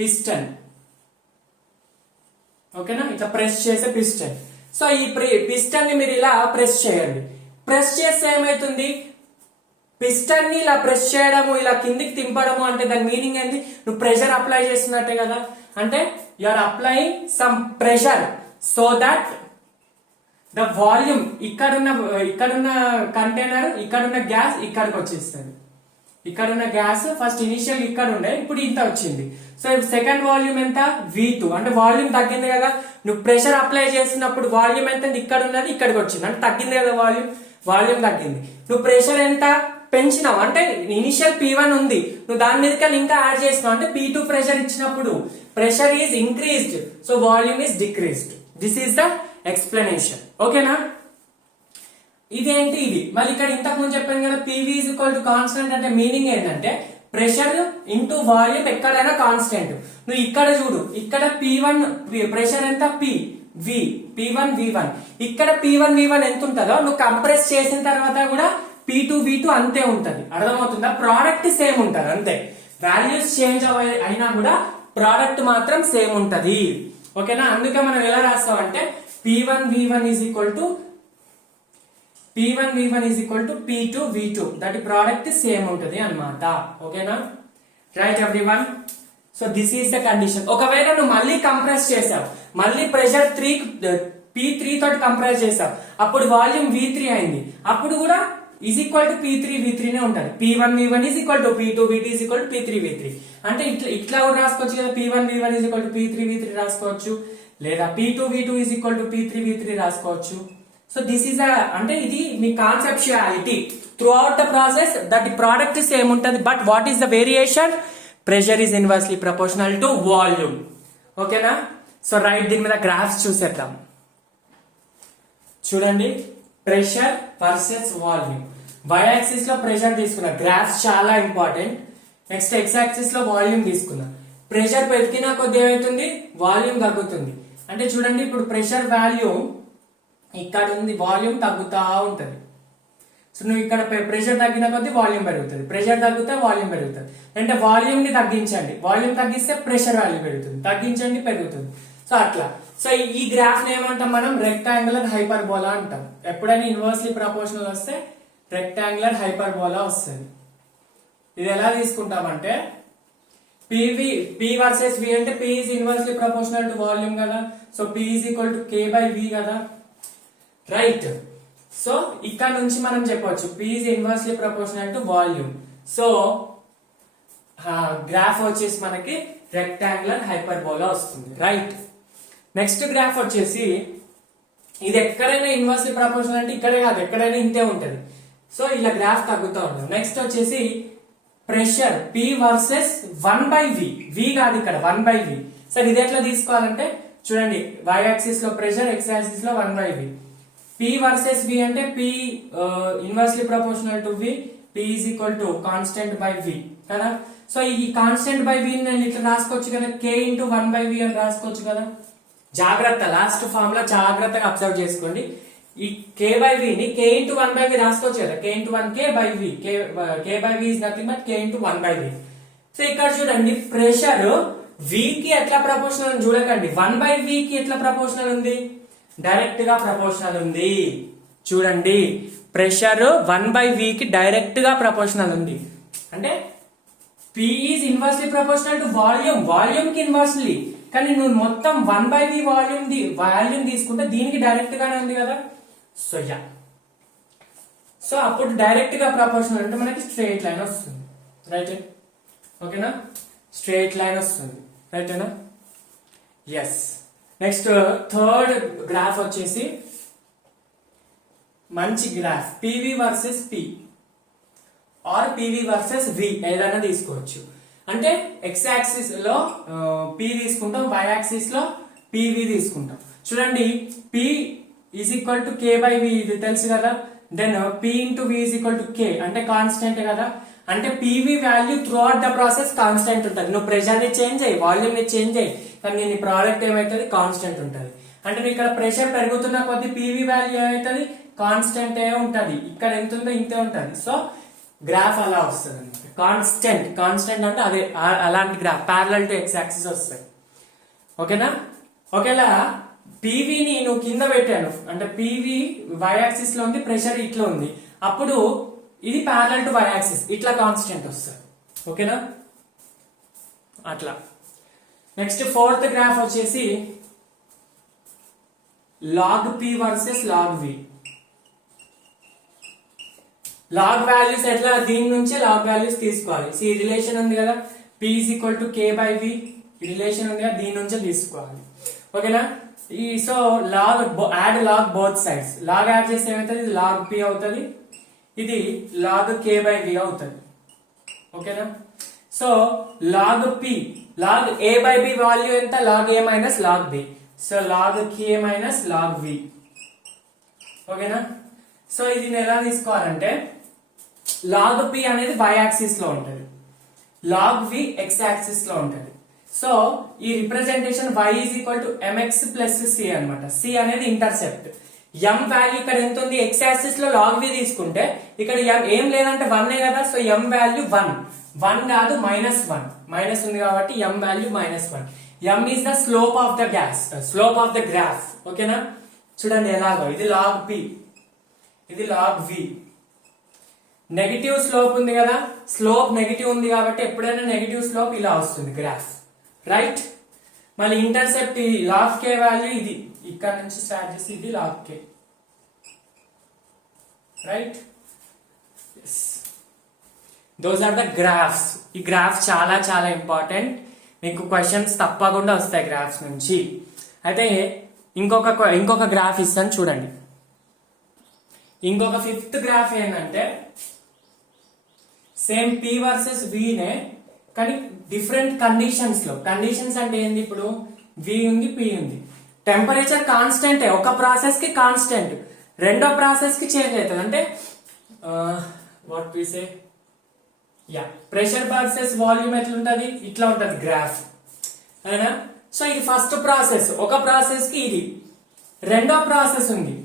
పిస్టన్, ఓకేనా, ఇట్లా ప్రెస్ చేసే పిస్టన్. సో ఈ పిస్టన్ ని మీరు ఇలా ప్రెస్ చేయండి. ప్రెస్ చేస్తే ఏమైతుంది, పిస్టన్ ని ఇలా ప్రెస్ చేయడము, ఇలా కిందికి తింపడము అంటే దాని మీనింగ్ ఏంది, నువ్వు ప్రెషర్ అప్లై చేస్తున్నట్టే కదా. అంటే you are applying some pressure so that the volume, ఇక్కడున్న కంటైనర్, ఇక్కడున్న గ్యాస్ ఇక్కడికి వచ్చేస్తుంది. ఇక్కడున్న గ్యాస్ ఫస్ట్ ఇనిషియల్ ఇక్కడ ఉండే, ఇప్పుడు ఇంత వచ్చింది. సో సెకండ్ వాల్యూమ్ ఎంత, V2, అంటే వాల్యూమ్ తగ్గింది కదా. నువ్వు ప్రెషర్ అప్లై చేసినప్పుడు వాల్యూమ్ ఎంత, ఇక్కడ ఉన్నది ఇక్కడికి వచ్చింది, అంటే తగ్గింది కదా వాల్యూమ్ తగ్గింది. నువ్వు ప్రెషర్ ఎంత పెంచినావు, అంటే ఇనిషియల్ P1 ఉంది, నువ్వు దాని మీదకి ఇంకా యాడ్ చేసినావు, అంటే P2 ప్రెషర్ ఇచ్చినప్పుడు pressure is increased, so volume is decreased. This is the explanation, ఓకేనా. ఇదేంటి, ఇది మళ్ళీ ఇక్కడ ఇంతకు ముందు చెప్పాను కదా, PV is equal to constant అంటే మీనింగ్ ఏంటంటే ప్రెషర్ ఇంటూ వాల్యూమ్ ఎక్కడైనా కాన్స్టెంట్. నువ్వు ఇక్కడ చూడు, ఇక్కడ P1 ప్రెషర్ ఎంత, P1 V1, ఇక్కడ P1 V1 ఎంత ఉంటుందో నువ్వు కంప్రెస్ చేసిన తర్వాత కూడా P2 V2 అంతే ఉంటది. అర్థమవుతుందా, ప్రోడక్ట్ సేమ్ ఉంటది అంతే, వాల్యూస్ చేంజ్ అయినా కూడా ప్రోడక్ట్ మాత్రం సేమ్ ఉంటది, ఓకేనా. అందుకే మనం ఎలా రాస్తాం అంటే P1 V1 is equal to P2 V2, that product same ఉంటది అన్నమాట, ఓకేనా, right everyone. So this is the condition. ఒకవేళ నువ్వు మళ్ళీ కంప్రెస్ చేసావు, మళ్ళీ ప్రెషర్ P3 తోటి కంప్రెస్ చేసావు, అప్పుడు వాల్యూమ్ V3 అయింది, అప్పుడు కూడా is equal to P3 V3 నే ఉంటది. P1 V1 is equal to P2 V2 is equal to P3 V3. అంటే ఇట్లా కూడా రాసుకోవచ్చు కదా, P1 V1 is equal to P3 V3 రాసుకోవచ్చు, లేదా P2 V2 is equal to P3 V3 రాసుకోవచ్చు. సో దిస్ ఈస్ అంటే ఇది మీ conceptuality throughout the process, that the product same ఉంటది, but what is the variation, pressure is inversely proportional to volume, ఓకేనా. So right, దీని మీద graphs చూసేద్దాం. చూడండి, pressure versus volume. y axis లో ప్రెషర్ తీసుకున్నా, గ్రాఫ్స్ చాలా ఇంపార్టెంట్. నెక్స్ట్ x యాక్సిస్ లో వాల్యూమ్ తీసుకున్నా. ప్రెషర్ పెరిగినా కొద్ది ఏమవుతుంది, వాల్యూమ్ తగ్గుతుంది. అంటే చూడండి, ఇప్పుడు ప్రెషర్ వాల్యూ ఇక్కడ ఉంది, వాల్యూమ్ తగ్గుతా ఉంటది. సో నువ్వు ఇక్కడ ప్రెషర్ తగ్గిన కొద్ది వాల్యూమ్ పెరుగుతుంది, ప్రెషర్ తగ్గితే వాల్యూమ్ పెరుగుతుంది. అంటే వాల్యూమ్ ని తగ్గించండి, వాల్యూమ్ తగ్గిస్తే ప్రెషర్ వాల్యూ పెరుగుతుంది, తగ్గించండి పెరుగుతుంది. సో అట్లా. సో ఈ గ్రాఫ్ ఏమంటాం మనం, రెక్టాంగులర్ హైపర్బోలా అంటాం. ఎప్పుడైనా ఇన్వర్స్లీ ప్రపోర్షనల్ వస్తే రెక్టాంగులర్ హైపర్బోలా వస్తుంది. ఇది ఎలా తీసుకుంటామంటే పి వర్సెస్ వి అంటే P is inversely proportional to volume కదా, so P is equal to K by V కదా, రైట్. సో ఇక్కడ నుంచి మనం చెప్పవచ్చు P is inversely proportional to volume. So graph వచ్చేసి మనకి రెక్టాంగులర్ హైపర్బోలా వస్తుంది, రైట్. నెక్స్ట్ గ్రాఫ్ వచ్చేసి ఇది ఎక్కడైనా ఇన్వర్స్లీ ప్రపోర్షనల్ అంటే ఇక్కడే కాదు, ఎక్కడైనా ఇంతే ఉంటది. సో ఇలా గ్రాఫ్ తగ్గుతూ ఉంటుంది. నెక్స్ట్ వచ్చేసి pressure P versus 1/V, V కాదు ఇక్కడ 1/V. సరే ఇది ఎట్లా తీసుకోవాలంటే చూడండి, y యాక్సిస్ లో ప్రెషర్, x యాక్సిస్ లో 1/V. P వర్సెస్ V అంటే P inversely proportional to V, P is equal to constant by V కదా. సో ఈ కాన్స్టెంట్ బై V నేను ఇట్లా రాసుకోవచ్చు కదా, K ఇంటూ 1/V అని రాసుకోవచ్చు కదా. జాగ్రత్త, లాస్ట్ ఫార్ములా జాగ్రత్తగా అబ్జర్వ్ చేసుకోండి. ఈ K బై V ని K ఇంటూ 1/V రాసుకోవచ్చు కదా, K into 1 K by V, K by V is nothing but K into 1/V. So ఇక్కడ చూడండి ప్రెషర్ V కి ఎట్లా ప్రపోర్షనల్ చూడకండి, 1/V కి ఎట్లా ప్రపోర్షనల్ ఉంది, డైరెక్ట్ గా ప్రపోర్షనల్ ఉంది. చూడండి ప్రెషర్ 1/V కి డైరెక్ట్ గా ప్రపోర్షనల్ ఉంది. అంటే P is inversely proportional to volume, volume కి ఇన్వర్స్లీ. కానీ నువ్వు మొత్తం 1/V వాల్యూమ్ తీసుకుంటే దీనికి డైరెక్ట్ గానే ఉంది కదా. సో యా, సో అప్పుడు డైరెక్ట్ గా ప్రపోర్షనల్ అంటే మనకి స్ట్రైట్ లైన్ వస్తుంది, రైట్. ఓకేనా, స్ట్రైట్ లైన్ వస్తుంది, రైటేనా. ఎస్. నెక్స్ట్ థర్డ్ గ్రాఫ్ వచ్చేసి మంచి graph, PV versus P or PV versus V ఏదైనా తీసుకోవచ్చు. అంటే x యాక్సిస్ లో P తీసుకుంటాం, y యాక్సిస్ లో PV తీసుకుంటాం. చూడండి P is equal to K by V, ఇది తెలుసు కదా. Then P into V is equal to K అంటే కాన్స్టెంట్ కదా. అంటే PV value through out the process constant ఉంటుంది. నువ్వు ప్రెషర్ ని చేంజ్ అయ్యి, వాల్యూమ్ ని చేంజ్ అయ్యి, కానీ నీ ప్రోడక్ట్ ఏమైతుంది, కాన్స్టెంట్ ఉంటుంది. అంటే నువ్వు ఇక్కడ ప్రెషర్ పెరుగుతున్న కొద్ది PV వాల్యూ ఏమైతుంది, కాన్స్టెంట్ ఉంటది. ఇక్కడ ఎంత ఉందో ఇంతే ఉంటది. సో గ్రాఫ్ అలా వస్తుంది, కాన్స్టెంట్ అంటే అదే అలాంటి graph parallel to x axis వస్తాయి. ఓకేనా. ఒకేలా PV ని నువ్వు కింద పెట్టాను అంటే PV y యాక్సిస్ లో ఉంది, ప్రెషర్ ఇట్లా ఉంది, అప్పుడు ఇది ప్యారలల్ టు y యాక్సిస్, ఇట్లా కాన్స్టెంట్ వస్తుంది. ఓకేనా, అట్లా. నెక్స్ట్ ఫోర్త్ గ్రాఫ్ వచ్చేసి log P versus log V. Log values ఎట్లా, దీని నుంచే లాగ్ వాల్యూస్ తీసుకోవాలి. ఈ రిలేషన్ ఉంది కదా, P is equal to K by V, ఈ రిలేషన్ ఉంది కదా, దీని నుంచే తీసుకోవాలి. ఓకేనా. ఈ so log add log both sides, log add చేస్తే ఏమవుతుంది, ఇది లాగ్ P అవుతుంది, ఇది లాగ్ K బై V అవుతుంది. ఓకేనా. So log P, log A by B value ఎంత, log A minus log B, so log K minus log V. ఓకేనా. So ఇది ఎలా తీసుకోవాలంటే లాగ్ P అనేది y యాక్సిస్ లో ఉంటది, లాగ్ V x యాక్సిస్ లో ఉంటది. సో ఈ representation y is equal to mx plus c అనమాట. c అనేది ఇంటర్సెప్ట్. m వాల్యూ ఇక్కడ ఎంత ఉంది, x యాక్సిస్ లో log v తీసుకుంటే ఇక్కడ m ఏం లేదంటే 1 కదా. సో m వాల్యూ 1 కాదు -1, మైనస్ ఉంది కాబట్టి m value -1. m is the slope of the graph. ఓకేనా. చూడండి ఎలాగో, ఇది log p, ఇది log v. నెగిటివ్ స్లోప్ ఉంది కదా, స్లోప్ నెగిటివ్ ఉంది కాబట్టి ఎప్పుడైనా నెగిటివ్ స్లోప్ ఇలా వస్తుంది గ్రాఫ్, రైట్. మళ్ళీ ఇంటర్సెప్ట్ log k వాల్యూ ఇది, ఇక్కడ నుంచి స్టార్ట్ చేసి ఇది log k, right. Those are the graphs. ఈ గ్రాఫ్స్ చాలా చాలా ఇంపార్టెంట్, మీకు క్వశ్చన్స్ తప్పకుండా వస్తాయి గ్రాఫ్స్ నుంచి. అయితే ఇంకొక గ్రాఫ్ ఇస్తాను చూడండి. ఇంకొక ఫిఫ్త్ గ్రాఫ్ ఏంటంటే సేమ్ P వర్సెస్ V నే, కానీ డిఫరెంట్ కండిషన్స్ లో. కండిషన్స్ అంటే ఏంది, ఇప్పుడు V ఉంది, P ఉంది, టెంపరేచర్ కాన్స్టెంట్, ఒక ప్రాసెస్ కి కాన్స్టెంట్, రెండో ప్రాసెస్ కి చేంజ్ అవుతుంది. అంటే what we say, yeah, pressure versus volume ఎట్లుంటది, ఇట్లా ఉంటది గ్రాఫ్, అయినా. సో ఇది ఫస్ట్ ప్రాసెస్, ఒక ప్రాసెస్ కి ఇది, రెండో ప్రాసెస్ ఉంది,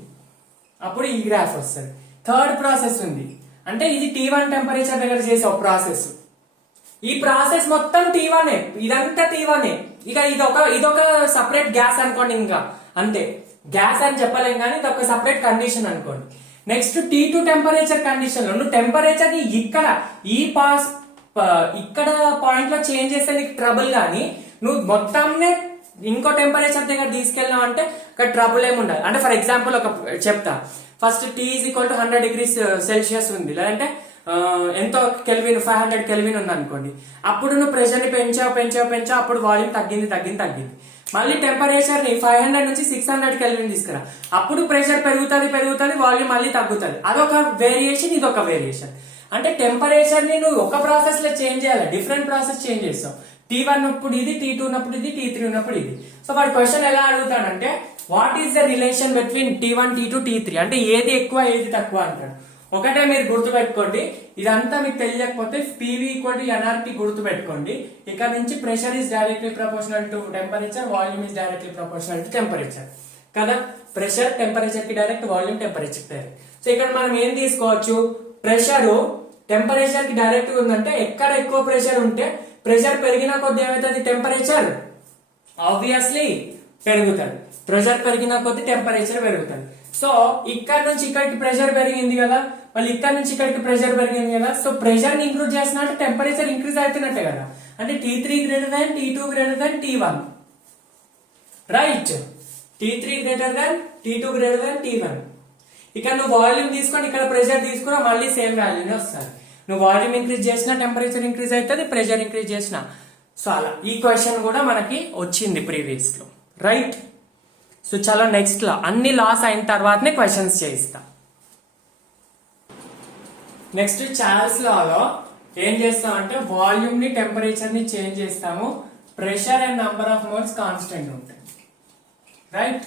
అప్పుడు ఈ గ్రాఫ్ వస్తుంది. థర్డ్ ప్రాసెస్ ఉంది అంటే ఇది T1 టెంపరేచర్ దగ్గర చేసే ఒక ప్రాసెస్, ఈ ప్రాసెస్ మొత్తం T1 ఇదంతా T1 ఇక ఇదొక సపరేట్ గ్యాస్ అనుకోండి, ఇంకా అంతే. గ్యాస్ అని చెప్పలేం కానీ ఇది ఒక సపరేట్ కండిషన్ అనుకోండి. నెక్స్ట్ T2 టెంపరేచర్ కండిషన్ లో నువ్వు టెంపరేచర్ ని ఇక్కడ పాయింట్ లో చేంజ్ చేస్తే నీకు ట్రబుల్, కానీ నువ్వు మొత్తంనే ఇంకో టెంపరేచర్ దగ్గర తీసుకెళ్ళినావు అంటే అక్కడ ట్రబుల్ ఏమి ఉండదు. అంటే ఫర్ ఎగ్జాంపుల్ ఒక చెప్తా. ఫస్ట్ T = 100 degrees సెల్సియస్ ఉంది, లేదంటే ఎంతో కెల్విన్ 500 కెల్విన్ ఉంది అనుకోండి. అప్పుడు నువ్వు ప్రెషర్ ని పెంచావు, అప్పుడు వాల్యూమ్ తగ్గింది. మళ్ళీ టెంపరేచర్ ని 500 నుంచి 600 కెల్విన్ తీసుకురా, అప్పుడు ప్రెషర్ పెరుగుతుంది, వాల్యూమ్ మళ్ళీ తగ్గుతుంది. అదొక వేరియేషన్, ఇదొక వేరియేషన్. అంటే టెంపరేచర్ ని నువ్వు ఒక ప్రాసెస్ లో చేంజ్ చేయాలి, డిఫరెంట్ ప్రాసెస్ చేంజ్ చేస్తావు. T1 ఉన్నప్పుడు ఇది, T2 ఉన్నప్పుడు ఇది, T3 ఉన్నప్పుడు ఇది. సో వాడు క్వశ్చన్ ఎలా అడుగుతాడంటే what is the relation between T1, T2, T3 అంటే ఏది ఎక్కువ ఏది తక్కువ అంటాడు. ఒకటే మీరు గుర్తుపెట్టుకోండి, ఇదంతా మీకు తెలియకపోతే PV = nRT గుర్తుపెట్టుకోండి. ఇక్కడ నుంచి pressure is directly proportional to temperature, volume is directly proportional to temperature కదా. ప్రెషర్ టెంపరేచర్ కి డైరెక్ట్, వాల్యూమ్ టెంపరేచర్ కి డైరెక్ట్. సో ఇక్కడ మనం ఏం తీసుకోవచ్చు, ప్రెషర్ టెంపరేచర్ కి డైరెక్ట్ ఉందంటే ఎక్కడ ఎక్కువ ప్రెషర్ ఉంటే ప్రెషర్ పెరిగిన కొద్ది ఏమవుతుంది, టెంపరేచర్ ఆబ్వియస్లీ పెరుగుతుంది. ప్రెషర్ పెరిగిన కొద్ది టెంపరేచర్ పెరుగుతుంది. సో ఇక్కడ నుంచి ఇక్కడికి ప్రెషర్ పెరిగింది కదా, మళ్ళీ ఇక్కడ నుంచి ఇక్కడికి ప్రెషర్ పెరిగింది కదా. సో ప్రెషర్ ని ఇంక్రీజ్ చేసిన అంటే టెంపరేచర్ ఇంక్రీజ్ అవుతున్నట్టే కదా. అంటే T3 > T2 > T1 right. T3 > T2 > T1. ఇక్కడ నువ్వు వాల్యూమ్ తీసుకొని ఇక్కడ ప్రెషర్ తీసుకున్నా మళ్ళీ సేమ్ వాల్యూనే వస్తుంది. నువ్వు వాల్యూమ్ ఇంక్రీజ్ చేసినా టెంపరేచర్ ఇంక్రీజ్ అవుతుంది, ప్రెషర్ ఇంక్రీజ్ చేసినా. సో అలా ఈ క్వశ్చన్ కూడా మనకి వచ్చింది ప్రీవియస్ లో, రైట్. సో చాలా నెక్స్ట్ లా అన్ని లాస్ అయిన తర్వాతనే క్వశ్చన్స్ చేయిస్తా. నెక్స్ట్ చార్ల్స్ లాలో ఏం చేస్తాం అంటే వాల్యూమ్ ని టెంపరేచర్ ని చేంజ్ చేస్తాము, pressure and number of moles constant ఉంటాయి, right.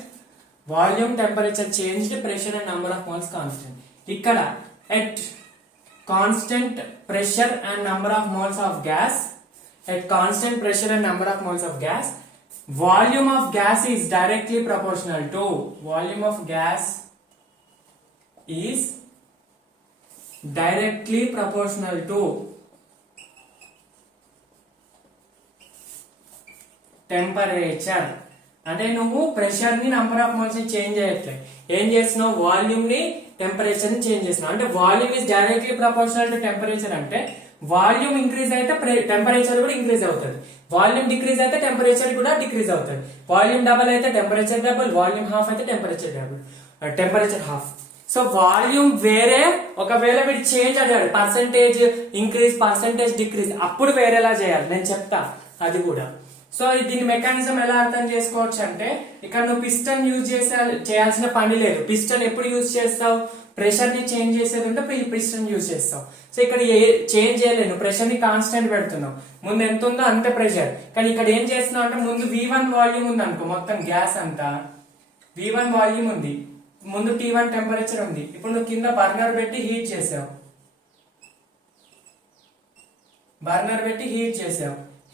Volume temperature change, pressure and number of moles constant. ఇక్కడ at constant pressure and number of moles of gas, at constant pressure and number of moles of gas, volume of gas is directly proportional to temperature. అంటే నువ్వు pressure ని number of moles ని change చేయట్లేదు, ఏం చేస్తున్నావు, volume ని temperature ని change చేస్తున్నావు. అంటే volume is directly proportional to temperature, అంటే వాల్యూమ్ ఇంక్రీజ్ అయితే టెంపరేచర్ కూడా ఇంక్రీజ్ అవుతుంది, వాల్యూమ్ డిక్రీజ్ అయితే టెంపరేచర్ కూడా డిక్రీజ్ అవుతుంది. వాల్యూమ్ డబల్ అయితే టెంపరేచర్ డబుల్, వాల్యూమ్ హాఫ్ అయితే టెంపరేచర్ హాఫ్. సో వాల్యూమ్ వేరే, ఒకవేళ వీడు చేంజ్ అడిగాడు పర్సెంటేజ్ ఇంక్రీజ్, పర్సెంటేజ్ డిక్రీజ్, అప్పుడు వేరేలా చేయాలి, నేను చెప్తా అది కూడా. సో దీని మెకానిజం ఎలా అర్థం చేసుకోవచ్చు అంటే ఇక్కడ నువ్వు పిస్టన్ యూజ్ చేయాల్సిన పని లేదు. పిస్టన్ ఎప్పుడు యూజ్ చేస్తావు, ప్రెషర్ ని చేంజ్ చేసేది ఉంటే పిస్టన్ యూజ్ చేస్తావు. సో ఇక్కడ చేంజ్ చేయలేను, ప్రెషర్ ని కాన్స్టెంట్ పెడుతున్నావు, ముందు ఎంత ఉందో అంతే ప్రెషర్. కానీ ఇక్కడ ఏం చేస్తున్నావు అంటే ముందు V1 వాల్యూమ్ ఉంది అనుకో, మొత్తం గ్యాస్ అంతా V1 వాల్యూమ్ ఉంది, ముందు T1 టెంపరేచర్ ఉంది. ఇప్పుడు నువ్వు కింద బర్నర్ పెట్టి హీట్ చేసావు,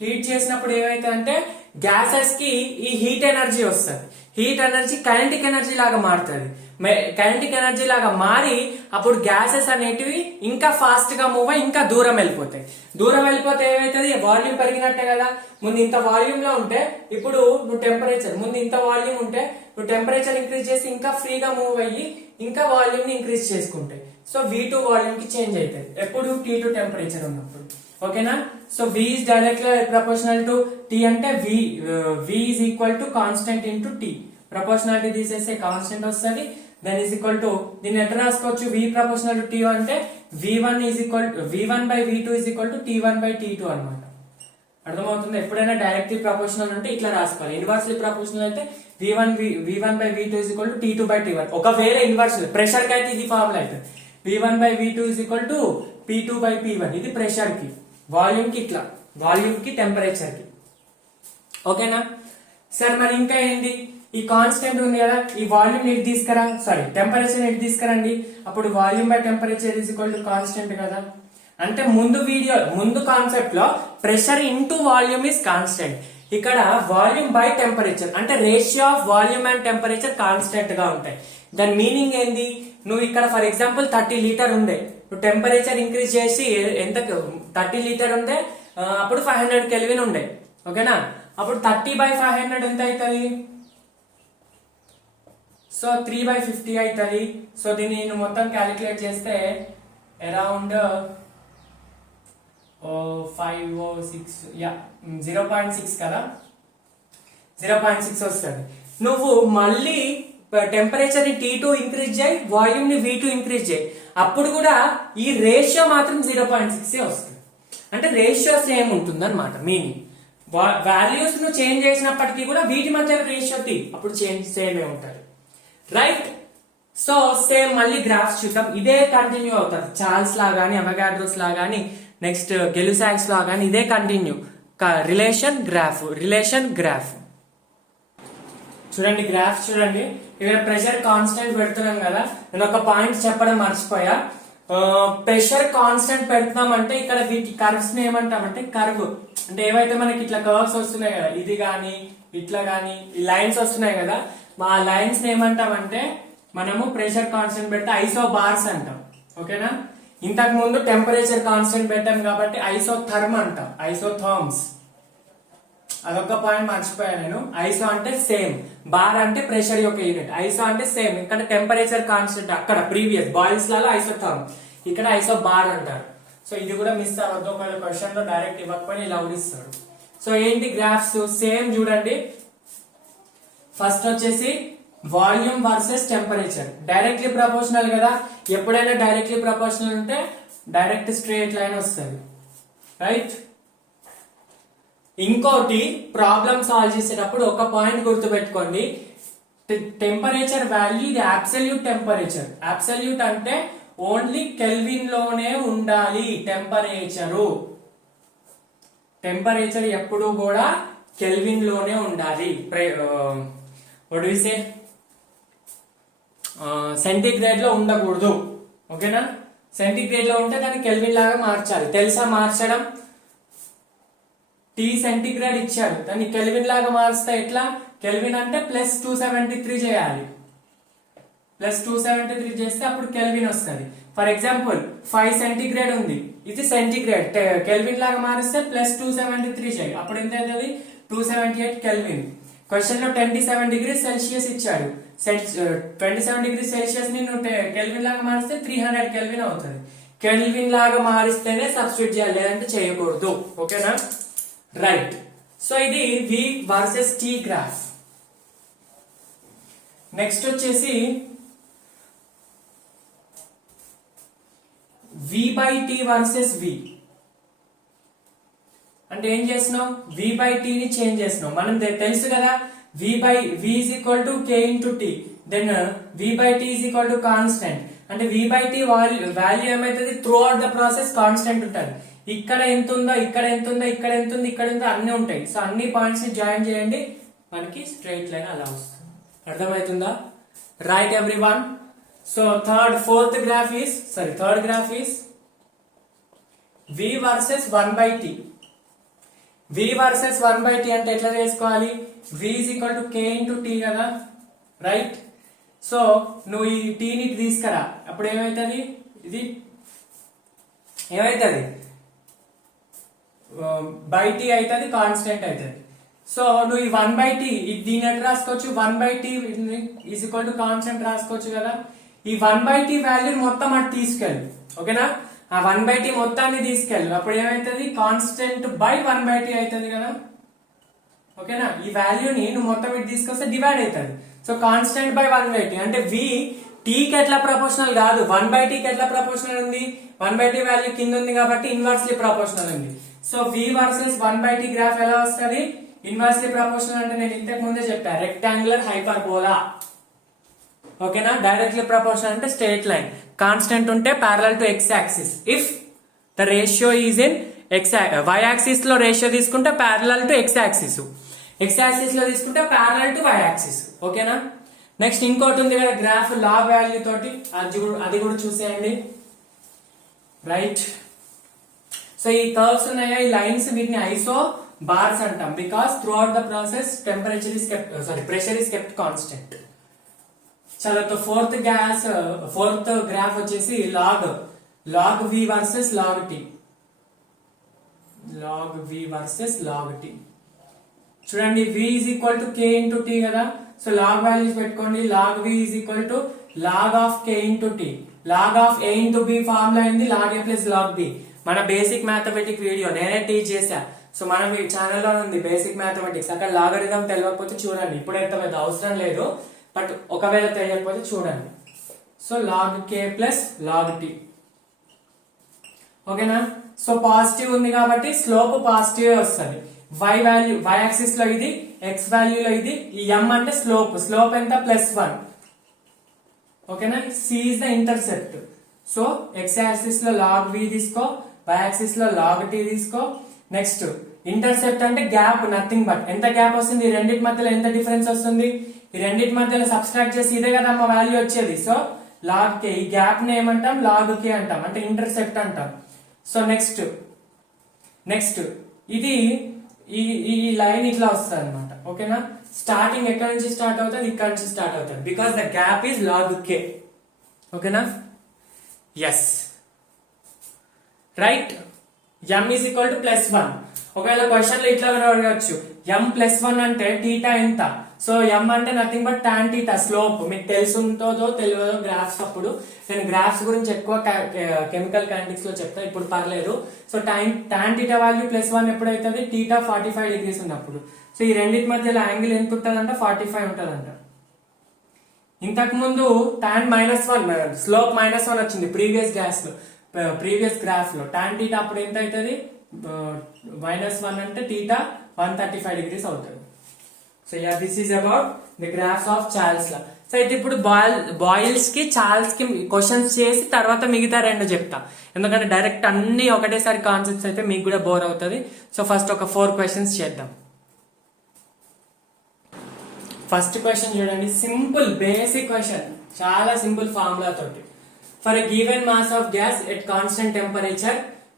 హీట్ చేసినప్పుడు ఏమైతే అంటే గ్యాసెస్ కి ఈ హీట్ ఎనర్జీ వస్తుంది, హీట్ ఎనర్జీ కైనెటిక్ ఎనర్జీ లాగా మారుతుంది. కైనెటిక్ ఎనర్జీ లాగా మారి అప్పుడు గ్యాసెస్ అనేటివి ఇంకా ఫాస్ట్ గా మూవ్ అయ్యి ఇంకా దూరం వెళ్ళిపోతాయి. దూరం వెళ్ళిపోతే ఏమైతుంది, వాల్యూమ్ పెరిగినట్టే కదా. ముందు ఇంత వాల్యూమ్ లో ఉంటే ఇప్పుడు నువ్వు టెంపరేచర్, ముందు ఇంత వాల్యూమ్ ఉంటే నువ్వు టెంపరేచర్ ఇంక్రీజ్ చేసి ఇంకా ఫ్రీగా మూవ్ అయ్యి ఇంకా వాల్యూమ్ ని ఇంక్రీజ్ చేసుకుంటాయి. సో V2 వాల్యూమ్ కి చేంజ్ అవుతుంది ఎప్పుడు, T2 టెంపరేచర్ ఉన్నప్పుడు. ఓకేనా. So V is directly proportional to T అంటే V is equal to constant into T. Proportionality తీసేస్తే కాన్స్టెంట్ వస్తుంది. దెన్ ఈజ్ ఈక్వల్ టు దీన్ని ఎట్లా రాసుకోవచ్చు, V ప్రపోర్షనల్ టు T అంటే V1 by V2 is equal to T1 by T2 అనమాట. అర్థమవుతుంది. ఎప్పుడైనా డైరెక్ట్లీ ప్రపోర్షనల్ అంటే ఇట్లా రాసుకోవాలి, ఇన్వర్స్లీ ప్రపోర్షనల్ అయితే V1 by V2 is equal to T2 by T1. ఒకవేళ ఇన్వర్స్ ప్రెషర్ కి అయితే ఇది ఫార్ములా అవుతుంది, V1 by V2 is equal to P2 by P1. ఇది ప్రెషర్ కి, వాల్యూమ్ కి ఇట్లా, వాల్యూమ్ కి టెంపరేచర్ కి. ఓకేనా సార్. మరి ఇంకా ఏంటి, ఈ కాన్స్టెంట్ ఉంది కదా, ఈ వాల్యూమ్ ని తీసుకురా, సారీ టెంపరేచర్ ని తీసుకురండి. అప్పుడు volume by temperature is equal to constant కదా. అంటే ముందు కాన్సెప్ట్ లో pressure into volume is constant, ఇక్కడ వాల్యూమ్ బై టెంపరేచర్ అంటే ratio of volume and temperature constant గా ఉంటాయి. దాని మీనింగ్ ఏంది, నువ్వు ఇక్కడ ఫర్ ఎగ్జాంపుల్ 30 లీటర్ ఉండే, నువ్వు టెంపరేచర్ ఇంక్రీజ్ చేసి ఎంత 30 లీటర్ ఉండే, అప్పుడు 500 కెల్విన్ ఉండే. ఓకేనా, అప్పుడు 30/500 ఎంత అవుతుంది? సో 3/50 అవుతుంది. సో దీన్ని నేను మొత్తం క్యాలిక్యులేట్ చేస్తే అరౌండ్ 0.6 కదా, 0.6 వస్తుంది. నువ్వు మళ్ళీ టెంపరేచర్ ని T2 ఇంక్రీజ్ చేయి, వాల్యూమ్ ని V2 ఇంక్రీజ్ చేయి, అప్పుడు కూడా ఈ రేషియో మాత్రం 0.6 వస్తుంది. అంటే రేషియో సేమ్ ఉంటుంది అనమాట. మీనింగ్ వాల్యూస్ ను చేంజ్ చేసినప్పటికీ కూడా వీటి మధ్య రేషియో అప్పుడు చేంజ్ సేమ్ ఉంటుంది. రైట్. సో సేమ్ మళ్ళీ గ్రాఫ్స్ చూద్దాం. ఇదే కంటిన్యూ అవుతుంది. చార్ల్స్ లా గానీ, అవగాడ్రోస్ లా గానీ, నెక్స్ట్ గెలుసాక్స్ లా గానీ ఇదే కంటిన్యూ. రిలేషన్ గ్రాఫ్ చూడండి. గ్రాఫ్ చూడండి. ఇక్కడ ప్రెషర్ కాన్స్టెంట్ పెడుతున్నాం కదా. నేను ఒక పాయింట్ చెప్పడం మర్చిపోయా. ప్రెషర్ కాన్స్టెంట్ పెడుతున్నాం అంటే ఇక్కడ వీటి కర్వ్స్ ని ఏమంటామంటే, కర్వ్ అంటే ఏవైతే మనకి ఇట్లా కర్వ్స్ వస్తున్నాయి కదా, ఇది గానీ ఇట్లా గానీ ఈ లైన్స్ వస్తున్నాయి కదా, మా లైన్స్ ని ఏమంటామంటే మనము ప్రెషర్ కాన్స్టెంట్ పెడితే ఐసో బార్స్ అంటాం. ఓకేనా, ఇంతకు ముందు టెంపరేచర్ కాన్స్టెంట్ పెట్టాం కాబట్టి ఐసోథర్మ్ అంటాం, ఐసోథర్మ్స్. అదొక పాయింట్ మర్చిపోయాను నేను. ఐసో అంటే సేమ్, బార్ అంటే ప్రెషర్ యొక్క యూనిట్. ఐసో అంటే సేమ్, ఇక్కడ టెంపరేచర్ కాన్స్టెంట్, అక్కడ ప్రీవియస్ బాయిల్స్ లలో ఐసోథర్మ్, ఇక్కడ ఐసో బార్ అంటారు. సో ఇది కూడా మిస్ అవ్వద్దు, ఒకవేళ క్వశ్చన్ లో డైరెక్ట్ ఇవ్వకపోయినా ఇలా ఊరిస్తాడు. సో ఏంటి గ్రాఫ్స్ సేమ్ చూడండి. ఫస్ట్ వచ్చేసి volume versus temperature, directly proportional కదా. ఎప్పుడైనా డైరెక్ట్లీ ప్రపోర్షనల్ ఉంటే డైరెక్ట్ స్ట్రేట్ లైన్ వస్తుంది. రైట్. ఇంకోటి ప్రాబ్లమ్ సాల్వ్ చేసేటప్పుడు ఒక పాయింట్ గుర్తుపెట్టుకోండి. టెంపరేచర్ వాల్యూ ఇది అబ్సల్యూట్ టెంపరేచర్. అబ్సల్యూట్ అంటే ఓన్లీ కెల్విన్ లోనే ఉండాలి టెంపరేచర్ ఎప్పుడు కూడా కెల్విన్ లోనే ఉండాలి. సెంటిగ్రేడ్ లో ఉండకూడదు. ఓకేనా, సెంటిగ్రేడ్ లో ఉంటే దాన్ని కెల్విన్ లాగా మార్చాలి. తెలుసా మార్చడం? T సెంటిగ్రేడ్ ఇచ్చారు, దాన్ని కెల్విన్ లాగా మారుస్తే ఎట్లా? కెల్విన్ అంటే +273 చేయాలి. +273 చేస్తే అప్పుడు కెల్విన్ వస్తుంది. ఫర్ ఎగ్జాంపుల్ 5 సెంటిగ్రేడ్ ఉంది, ఇది సెంటిగ్రేడ్. కెల్విన్ లాగా మారిస్తే +273 చేయాలి, అప్పుడు ఎంత అవుతుంది? 278 కెల్విన్. క్వశ్చన్ లో 27 డిగ్రీ సెల్సియస్ ఇచ్చాడు. 27 డిగ్రీ సెల్సియస్ ని నువ్వు కెల్విన్ లాగా మారిస్తే 300 కెల్విన్ అవుతుంది. కెల్విన్ లాగా మారిస్తేనే సబ్స్టిట్యూట్ చేయాలి, లేదంటే చేయకూడదు. ఓకేనా, రైట్. సో ఇది V versus T graph. Next వచ్చేసి V/T వర్సెస్ V. అంటే ఏం చేస్తున్నావు? V/T ని చేంజ్ చేస్తున్నావు. మనం తెలుసు కదా, V is equal to K into T, then V/T is equal to constant. అంటే V/T వాల్యూ ఏమైతుంది? Through out the process constant ఉంటుంది. ఇక్కడ ఎంత ఉందో, ఇక్కడ ఎంత ఉందో, ఇక్కడ ఎంత ఉంది, ఇక్కడ ఉందో అన్ని ఉంటాయి. సో అన్ని పాయింట్స్ ని జాయిన్ చేయండి, మనకి స్ట్రైట్ లైన్ అలా వస్తుంది. అర్థమవుతుందా? Right everyone. So third graph is V versus 1/T. V versus 1/T అంటే ఎట్లా చేసుకోవాలి? V is equal to K into T కదా. రైట్. సో నువ్వు ఈ T ని తీసుకురా, అప్పుడు ఏమైతుంది? ఇది ఏమైతుంది? T అవుతుంది, కాన్స్టెంట్ అవుతుంది. సో నువ్వు ఈ 1/T దీని ఎట్లా రాసుకోవచ్చు? 1/T is equal to constant రాసుకోవచ్చు కదా. ఈ 1/T వాల్యూ మొత్తం అటు తీసుకెళ్ళు. ఓకేనా, ఆ 1/T మొత్తాన్ని తీసుకెళ్ళు, అప్పుడు ఏమైతుంది? కాన్స్టెంట్ బై 1/T అవుతుంది కదా. ఓకేనా, ఈ వాల్యూని నువ్వు మొత్తం ఇటు తీసుకొస్తే డివైడ్ అవుతుంది. సో కాన్స్టెంట్ బై 1/T అంటే V T కి ఎట్లా ప్రపోర్షనల్ కాదు, 1/T కి ఎట్లా ప్రపోర్షనల్ ఉంది? 1/T వాల్యూ కింద ఉంది కాబట్టి ఇన్వర్స్లీ ప్రపోర్షనల్ ఉంది. So V versus 1/T graph ఎలా వస్తుంది? ఇన్వర్స్లీ ప్రపోర్షనల్ అంటే నేను ఇంతకు ముందే చెప్పా, రెక్టాంగులర్ హైపర్బోలా. ఓకేనా, డైరెక్ట్లీ ప్రపోర్షనల్ అంటే స్ట్రైట్ లైన్. కాన్స్టెంట్ ఉంటే parallel to x axis. If the ratio is in y axis లో రేషియో తీసుకుంటే parallel to x axis, x axis లో తీసుకుంటే ప్యారలల్ టు y యాక్సిస్. ఓకేనా, నెక్స్ట్ ఇంకోటి ఉంది కదా గ్రాఫ్ లాగ్ వాల్యూ తోటి, అది కూడా చూసేయండి. రైట్. సో ఈ కర్వ్స్ ఉన్నాయా, ఈ లైన్స్, వీటిని ఐసో బార్స్ అంటాం. Because throughout the process pressure is kept constant. చలో, ఫోర్త్ గ్రాఫ్ వచ్చేసి log V versus log T. log v versus log t. చూడండి v is equal to k into t కదా, so log values పెట్టుకోండి. log v is equal to log of k into t. log of a into b formula అయింది log a plus log b. మన basic mathematic video నేనే teach చేశా, so మనం ఈ ఛానల్లో ఉంది బేసిక్ మ్యాథమెటిక్స్. అక్కడ లాగరిథం తెలియకపోతే చూడండి, ఇప్పుడు ఎంత పెద్ద అవసరం లేదు, బట్ ఒకవేళ తెలియకపోతే చూడండి. So log k plus log t, ఓకేనా. సో పాజిటివ్ ఉంది కాబట్టి స్లోప్ పాజిటివ్ వస్తుంది. y వాల్యూ y యాక్సిస్ లో ఇది, x వాల్యూ లో ఇది, ఈ m అంటే స్లోప్, స్లోప్ ఎంత +1, ఓకేనా. c is the intercept. So x axis లో log v తీసుకో, y యాక్సిస్ లో log t తీసుకో. నెక్స్ట్ ఇంటర్సెప్ట్ అంటే గ్యాప్, నథింగ్ బట్ ఎంత గ్యాప్ వస్తుంది, ఈ రెండింటి మధ్యలో ఎంత డిఫరెన్స్ వస్తుంది, ఈ రెండింటి మధ్యలో సబ్స్ట్రాక్ట్ చేసి ఇదే కదా మా వాల్యూ వచ్చేది. సో log k, ఈ గ్యాప్ ని ఏమంటాం, log k అంటాం, అంటే ఇంటర్సెప్ట్ అంటాం. సో నెక్స్ట్ ఇది ఈ లైన్ ఇట్లా వస్తుంది అనమాట, ఓకేనా. స్టార్టింగ్ ఎక్కడ నుంచి స్టార్ట్ అవుతుంది, ఇక్కడ నుంచి స్టార్ట్ అవుతుంది, because the gap is log k, ఓకేనా. Yes right. m is equal to +1. ఒకవేళ క్వశ్చన్ లో ఇట్లా అడగచ్చు, m +1 అంటే థీటా ఎంత, సో m అంటే nothing but tan theta, slope. మీకు తెలుసుంటుందో తెలియదో గ్రాఫ్స్ అప్పుడు, నేను గ్రాఫ్స్ గురించి ఎక్కువ కెమికల్ కైనెటిక్స్ లో చెప్తా, ఇప్పుడు పర్లేదు. సో tan థీటా వాల్యూ +1 ఎప్పుడైతుంది, థీటా 45 డిగ్రీస్ ఉన్నప్పుడు. సో ఈ రెండింటి మధ్యలో యాంగిల్ ఎంత ఉంటుందంట, 45 ఉంటుందంట. ఇంతకు ముందు tan -1 స్లోప్ -1 వచ్చింది ప్రీవియస్ గ్రాఫ్ లో. tan థీటా అప్పుడు ఎంత అవుతుంది, -1 అంటే థీటా 135 డిగ్రీస్ అవుతుంది. So yeah, this is about the graphs of Charles law. So అయితే ఇప్పుడు బాయిల్స్ కి చార్ల్స్ కి క్వశ్చన్స్ చేసి తర్వాత మిగతా రెండు చెప్తా, ఎందుకంటే డైరెక్ట్ అన్ని ఒకటేసారి కాన్సెప్ట్స్ అయితే మీకు కూడా బోర్ అవుతుంది. సో ఫస్ట్ ఒక 4 క్వశ్చన్స్ చేద్దాం. ఫస్ట్ క్వశ్చన్ చూడండి, సింపుల్ బేసిక్ క్వశ్చన్, చాలా సింపుల్ ఫార్ములా తోటి. For a given mass of gas at constant temperature,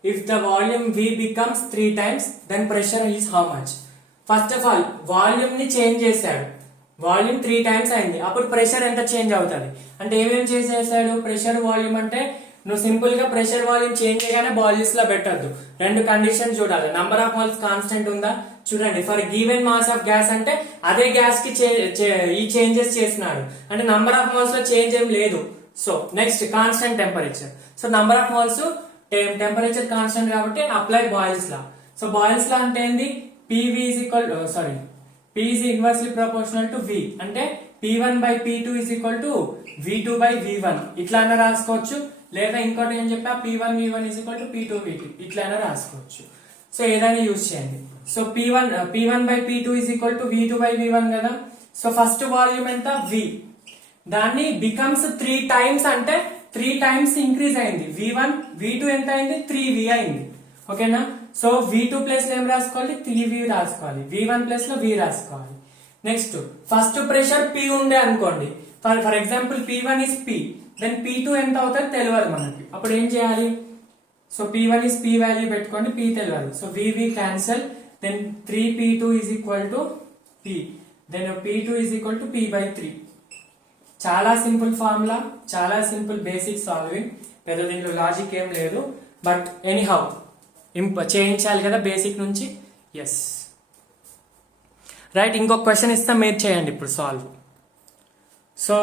if the volume V becomes 3 times, then pressure is how much? First of all volume ని change చేశాడు, volume 3 times అయింది, అప్పుడు pressure ఎంత change అవుతుంది అంటే ఏమేమి change చేశాడు, ప్రెషర్ వాల్యూమ్ అంటే నువ్వు సింపుల్ గా ప్రెషర్ వాల్యూమ్ చేంజ్ చేయగానే బాయిల్స్ లో పెట్టద్దు, రెండు కండిషన్ చూడాలి. నంబర్ ఆఫ్ మోల్స్ కాన్స్టెంట్ ఉందా చూడండి. For given mass of gas అంటే అదే గ్యాస్ కి ఈ చేంజెస్ చేసినాడు, అంటే నంబర్ ఆఫ్ మోల్స్ లో చేంజ్ ఏం లేదు. So next constant temperature, so number of moles temperature constant కాబట్టి apply Boyle's law. So Boyle's law అంటే ఏంది, PV is equal P is inversely proportional to V, అంటే P1 by P2 is equal to V2 by V1 ఇట్లా అయినా రాసుకోవచ్చు, లేదా ఇంకోటి ఏం చెప్పా, P1 V1 is equal to P2 V2 ఇట్లా అయినా రాసుకోవచ్చు. సో ఏదైనా యూజ్ చేయండి. So P1 by P2 is equal to V2 by V1 కదా. సో ఫస్ట్ వాల్యూమ్ ఎంత, V, దాన్ని బికమ్స్ 3 times అంటే 3 times ఇంక్రీజ్ అయింది. V2 ఎంత అయింది, 3V అయింది, ఓకేనా. సో V2 ప్లస్ లో ఏం రాసుకోవాలి, 3V రాసుకోవాలి, V1 ప్లస్ లో V రాసుకోవాలి. నెక్స్ట్ ఫస్ట్ ప్రెషర్ P ఉండే అనుకోండి, for example P1 is P, దెన్ P2 ఎంత అవుతుంది తెలియదు మనకి, అప్పుడు ఏం చేయాలి, సో P1 is P వాల్యూ పెట్టుకోండి, P తెలియదు, సో VV cancel, then 3P2 is equal to P, దెన్ P2 is equal to P by 3. చాలా సింపుల్ ఫార్ములా, చాలా సింపుల్ బేసిక్ సాల్వింగ్, పెద్ద దీంట్లో లాజిక్ ఏం లేదు, బట్ ఎనీహౌ చేయించాలి కదా బేసిక్ నుంచి. Yes right. ఇంకొక క్వశ్చన్ ఇస్తా, మీరు చేయండి ఇప్పుడు solve. So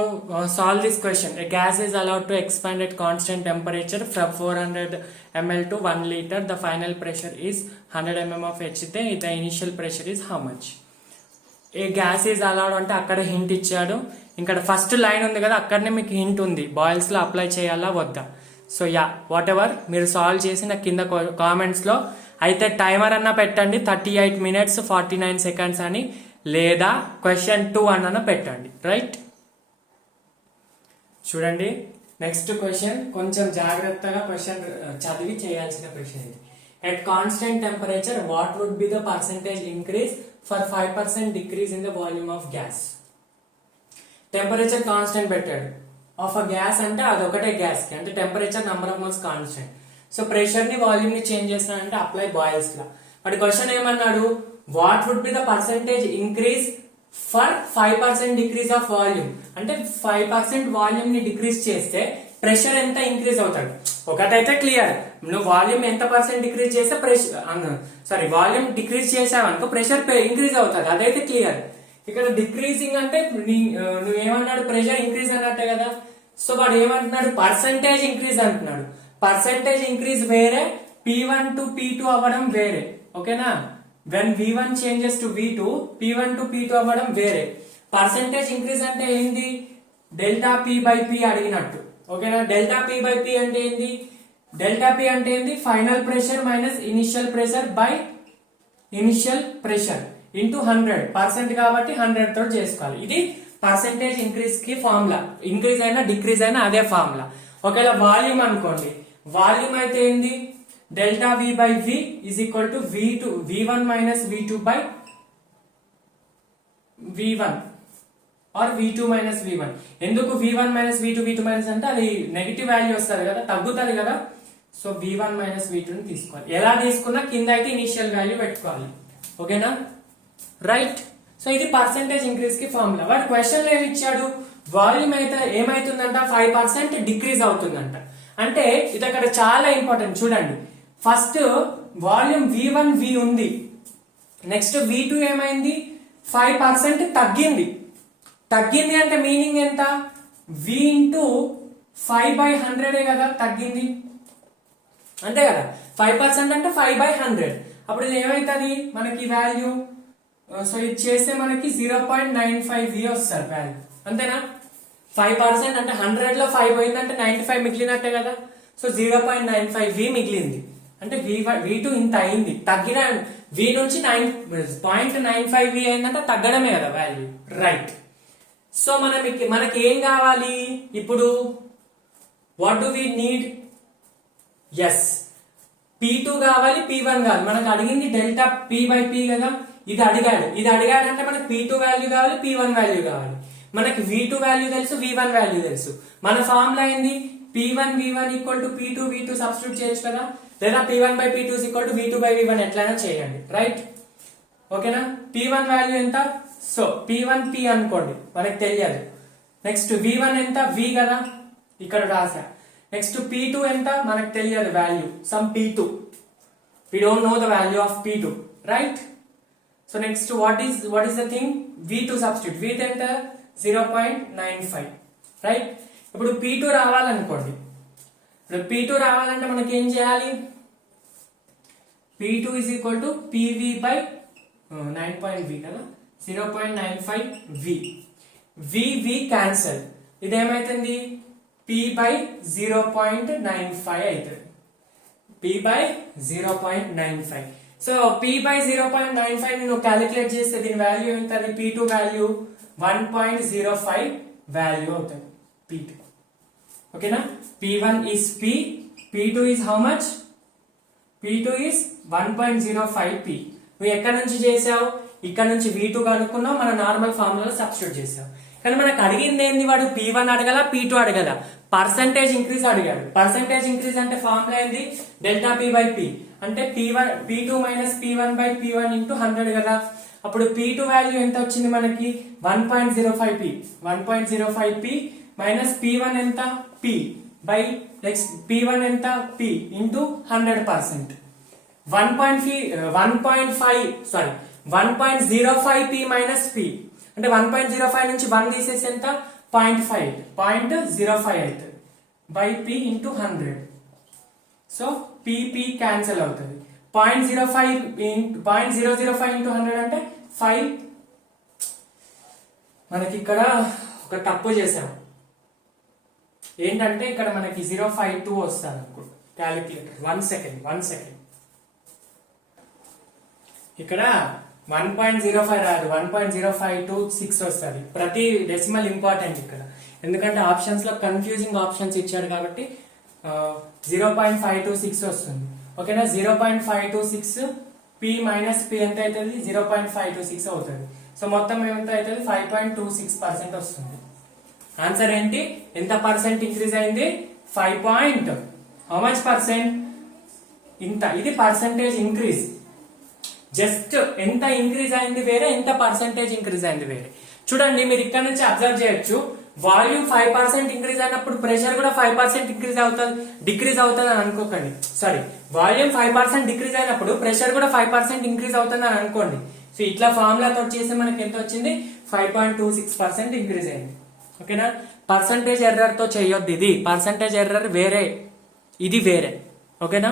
solve this question. A gas is allowed to expand at constant temperature from 400 ml to 1 liter. The final pressure is 100 mm of HT. The initial pressure is how much? A gas is allowed అంటే అక్కడ hint ఇచ్చాడు, ఇక్కడ first line ఉంది కదా అక్కడనే మీకు hint ఉంది, boils లో అప్లై చేయాలా వద్దా. సో యా, వాట్ ఎవర్ మీరు సాల్వ్ చేసి నాకు కింద కామెంట్స్ లో అయితే టైమర్ అన్న పెట్టండి 38 minutes 49 seconds అని, లేదా క్వశ్చన్ 2 అన్న పెట్టండి. రైట్, చూడండి నెక్స్ట్ క్వశ్చన్, కొంచెం జాగ్రత్తగా క్వశ్చన్ చదివి చేయాల్సిన క్వశ్చన్ ఇది. At constant temperature what would be the percentage increase for 5% decrease in the volume of gas. Temperature constant పెట్టాడు, ఆఫ్ అ గ్యాస్ అంటే అదొకటే గ్యాస్ కి, అంటే temperature number of moles constant. So pressure ని volume ని change చేస్తున్నాడంటే apply Boyle's law. But question ఏమన్నాడు, what would be the percentage increase for 5% decrease of volume, అంటే 5% వాల్యూమ్ ని డిక్రీజ్ చేస్తే ప్రెషర్ ఎంత ఇంక్రీజ్ అవుతాడు. ఒకటైతే క్లియర్, నువ్వు వాల్యూమ్ ఎంత పర్సెంట్ డిక్రీజ్ చేస్తే ప్రెషర్ వాల్యూమ్ డిక్రీజ్ చేసావనుకో ప్రెషర్ ఇంక్రీజ్ అవుతుంది, అదైతే క్లియర్. ఇక్కడ డిక్రీజింగ్ అంటే నువ్వు ఏమన్నాడు, ప్రెషర్ ఇంక్రీజ్ అన్నట్టే కదా. సో వాడు ఏమంటున్నాడు, పర్సంటేజ్ ఇంక్రీజ్ అంటున్నాడు. పర్సంటేజ్ ఇంక్రీజ్ వేరే, P1 to P2 అవ్వడం వేరే. ఓకేనా, when V1 changes to V2, P1 to P2 అవ్వడం వేరే. పర్సంటేజ్ ఇంక్రీజ్ అంటే ఏంది, డెల్టా P బై P అడిగినట్టు. ఓకేనా, డెల్టా P బై P అంటే ఏంది, డెల్టా P అంటే ఏంది, final pressure minus initial pressure by initial pressure into 100% కాబట్టి 100 తో చేసుకోవాలి. ఇది పర్సంటేజ్ ఇంక్రీజ్ కి ఫార్ములా. ఇంక్రీజ్ అయినా డిక్రీజ్ అయినా అదే ఫార్ములా. ఒకవేళ వాల్యూమ్ అనుకోండి, వాల్యూమ్ అయితే ఏంది, delta V by V is equal to V1 minus V2 by V1 or V2 minus V1. ఎందుకు V1 minus V2 V2 minus అంటే అది నెగిటివ్ వాల్యూ వస్తుంది కదా, తగ్గుతుంది కదా. సో V1 మైనస్ V2 ని తీసుకోవాలి. ఎలా తీసుకున్నా కింద అయితే ఇనిషియల్ వాల్యూ పెట్టుకోవాలి. ఓకేనా, రైట్. సో ఇది పర్సంటేజ్ ఇంక్రీజ్ కి ఫార్ములా. వాడు క్వశ్చన్ ఏమి ఇచ్చాడు, వాల్యూమ్ అయితే ఏమైతుందంట 5% డిక్రీజ్ అవుతుందంట. అంటే ఇది అక్కడ చాలా ఇంపార్టెంట్ చూడండి. ఫస్ట్ వాల్యూమ్ V1 V ఉంది, నెక్స్ట్ V2 ఏమైంది 5% తగ్గింది. తగ్గింది అంటే మీనింగ్ ఎంత, V ఇంటూ 5/100 కదా తగ్గింది, అంతే కదా. 5% అంటే 5/100. అప్పుడు ఇది ఏమైతుంది మనకి వాల్యూ, సో ఇది చేస్తే మనకి 0.95 V వస్తారు వాల్యూ, అంతేనా. 5% అంటే 100 లో 5 పోయిందంటే 95 మిగిలినట్టే కదా. సో 0.95 V మిగిలింది అంటే V2 ఇంత అయింది. తగ్గిన V నుంచి 0.95 V అయిందంటే తగ్గడమే కదా వాల్యూ, రైట్. సో మనకి ఏం కావాలి ఇప్పుడు, what do we need, yes P2 కావాలి, P1 కావాలి. మనకు అడిగింది డెల్టా P బై P కదా, ఇది అడిగాడు అంటే మనకి P2 వాల్యూ కావాలి, P1 వాల్యూ కావాలి. మనకి V2 వాల్యూ తెలుసు, V1 వాల్యూ తెలుసు. మన ఫార్ములా ఏంది, P1 V1 equal to P2 V2 substitute చేయొచ్చు కదా, లేదా P1 by P2 equal to V2 by V1 ఎట్లయినా చేయండి, రైట్. ఓకేనా, P1 వాల్యూ ఎంత, సో P1 P అనుకోండి మనకి తెలియదు. నెక్స్ట్ V1 ఎంత V కదా, ఇక్కడ రాసా. నెక్స్ట్ P2 ఎంత మనకు తెలియదు value, some P2, we don't know the value of P2, right. So next what is the thing, V2 substitute, V ఎంత 0.95, రైట్. ఇప్పుడు P2 రావాలనుకోండి, ఇప్పుడు P2 రావాలంటే మనకి ఏం చేయాలి, P2 is equal to PV by 9.V కదా, 0.95 V క్యాన్సల్, ఇదేమైతుంది P by 0.95 అవుతుంది, P by 0.95. So P by 0.95 నువ్వు క్యాలిక్యులేట్ చేస్తే దీని వాల్యూ ఎంత, P2 వాల్యూ 1.05 వాల్యూ అవుతుంది P2. ఓకేనా, P1 is P, P2 is how much, P2 is 1.05 P. నువ్వు ఎక్కడి నుంచి చేసావు, ఇక్కడ నుంచి V2 కనుక్కున్నావు, మన నార్మల్ ఫార్ములా సబ్స్టిట్యూట్ చేసావు. కానీ మనకు అడిగింది ఏంది, వాడు P1 అడగల P2 అడగల, పర్సంటేజ్ ఇంక్రీజ్ అడిగాడు. పర్సంటేజ్ ఇంక్రీజ్ అంటే ఫార్ములా ఏంది, డెల్టా P బై P అంటే P2 minus P1 by P1 into 100 కదా. అప్పుడు P2 వాల్యూ ఎంత వచ్చింది మనకి 1.05 P, 1.05 P మైనస్ P1 ఎంత P బై నెక్స్ట్ P1 ఎంత P into 100%. 1.05 P minus P అంటే 1.05 నుంచి 1 తీసేసి ఎంత 0.05 అవుతుంది by P into 100. So P cancel అవుతుంది. 0.005 ఇంటూ 100 అంటే 5. మనకి ఇక్కడ ఒక తప్పు చేసాం, ఏంటంటే ఇక్కడ మనకి 052 వస్తుంది అనుకుంటా క్యాలిక్యులేటర్. 1 సెకండ్ ఇక్కడ 1.05 రాదు, 1.0526 వస్తుంది. ప్రతి డెసిమల్ ఇంపార్టెంట్ ఇక్కడ, ఎందుకంటే ఆప్షన్స్ లో కన్ఫ్యూజింగ్ ఆప్షన్స్ ఇచ్చాడు కాబట్టి 0.526 వస్తుంది. ఓకేనా, 0.526 P మైనస్ P ఎంత అవుతుంది 0.526 అవుతుంది. సో మొత్తం ఎంత అవుతుంది 5.26% వస్తుంది. ఆన్సర్ ఏంటి, ఎంత పర్సెంట్ ఇంక్రీజ్ అయింది 5. హౌ మచ్ పర్సెంట్, ఇంత. ఇది పర్సెంటేజ్ ఇంక్రీజ్. జస్ట్ ఎంత ఇంక్రీజ్ అయింది వేరే, ఎంత పర్సెంటేజ్ ఇంక్రీజ్ అయింది వేరే. చూడండి మీరు ఇక్కడ నుంచి అబ్జర్వ్ చేయొచ్చు, వాల్యూమ్ 5% ఇంక్రీజ్ అయినప్పుడు ప్రెషర్ కూడా 5% ఇంక్రీజ్ అవుతుంది, డిక్రీజ్ అవుతుంది అని అనుకోకండి. సారీ, వాల్యూమ్ 5% డిక్రీజ్ అయినప్పుడు ప్రెషర్ కూడా 5% ఇంక్రీజ్ అవుతుంది అని అనుకోండి. సో ఇట్లా ఫార్ములాతో చేస్తే మనకి ఎంత వచ్చింది, 5.26% ఇంక్రీజ్ అయింది. ఓకేనా, పర్సంటేజ్ ఎర్రర్ తో చేయొద్దు, ఇది పర్సంటేజ్ ఎర్రర్ వేరే, ఇది వేరే. ఓకేనా,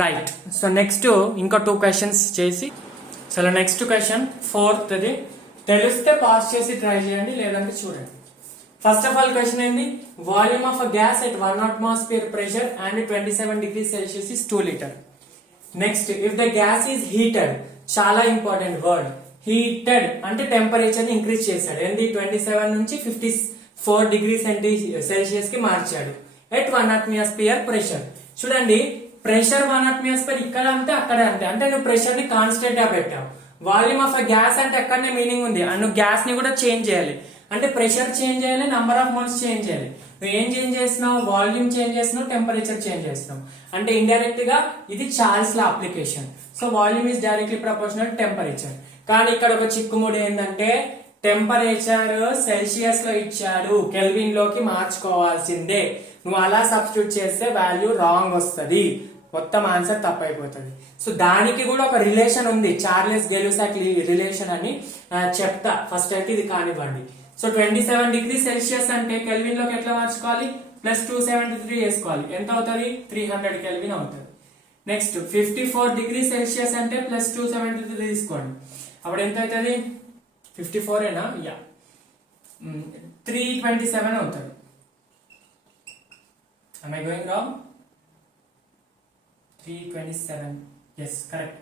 రైట్. సో నెక్స్ట్ ఇంకో 2 క్వశ్చన్స్ చేసి, సో నెక్స్ట్ క్వశ్చన్ 4th తెలిస్తే పాస్ చేసి ట్రై చేయండి, లేదంటే చూడండి. ఫస్ట్ ఆఫ్ ఆల్ క్వశ్చన్ ఏంది, volume of a gas at 1 atmosphere pressure and 27 degrees Celsius is 2 liters. Next, if the gas is heated, చాలా important word, heated అంటే temperature ని increase చేశాడు, ఏంది 27 నుంచి 54 degrees Celsius కి మార్చాడు. At 1 atmosphere pressure. చూడండి, ప్రెషర్ 1 atmosphere ఇక్కడ అంతే అక్కడే అంతే, అంటే నువ్వు ప్రెషర్ ని కాన్స్టెంట్ గా పెట్టావు. వాల్యూమ్ ఆఫ్ అ గ్యాస్ అంటే అక్కడనే మీనింగ్ ఉంది, అండ్ నువ్వు గ్యాస్ ని కూడా చేంజ్ చేయాలి, అంటే ప్రెషర్ చేంజ్ చేయాలి, నంబర్ ఆఫ్ మోల్స్ చేంజ్ చేయాలి. నువ్వు ఏం చేంజ్ చేస్తున్నావు, వాల్యూమ్ చేంజ్ చేస్తున్నావు, టెంపరేచర్ చేంజ్ చేస్తున్నావు, అంటే ఇండైరెక్ట్ గా ఇది Charles law application. So volume is directly proportional temperature. కానీ ఇక్కడ ఒక చిక్కుముడి ఏంటంటే, టెంపరేచర్ సెల్సియస్ లో ఇచ్చాడు, కెల్విన్ లోకి మార్చుకోవాల్సిందే. నువ్వు అలా సబ్స్టిట్యూట్ చేస్తే వాల్యూ రాంగ్ వస్తుంది, మొత్తం ఆన్సర్ తప్పైపోతుంది. సో దానికి కూడా ఒక రిలేషన్ ఉంది, చార్లెస్ గెలుసాక్ రిలేషన్ అని చెప్తా. ఫస్ట్ అయితే ఇది కానివ్వండి. సో 27 degrees Celsius అంటే కెల్విన్ లోకి ఎట్లా మార్చుకోవాలి, +273 వేసుకోవాలి, ఎంత అవుతుంది, 300 కెల్విన్ అవుతుంది. నెక్స్ట్ 54 degrees Celsius అంటే +273 తీసుకోండి, అప్పుడు ఎంత అవుతుంది, 54 ఏనా, యా 327 అవుతుంది. Am I going wrong? 327, yes, correct.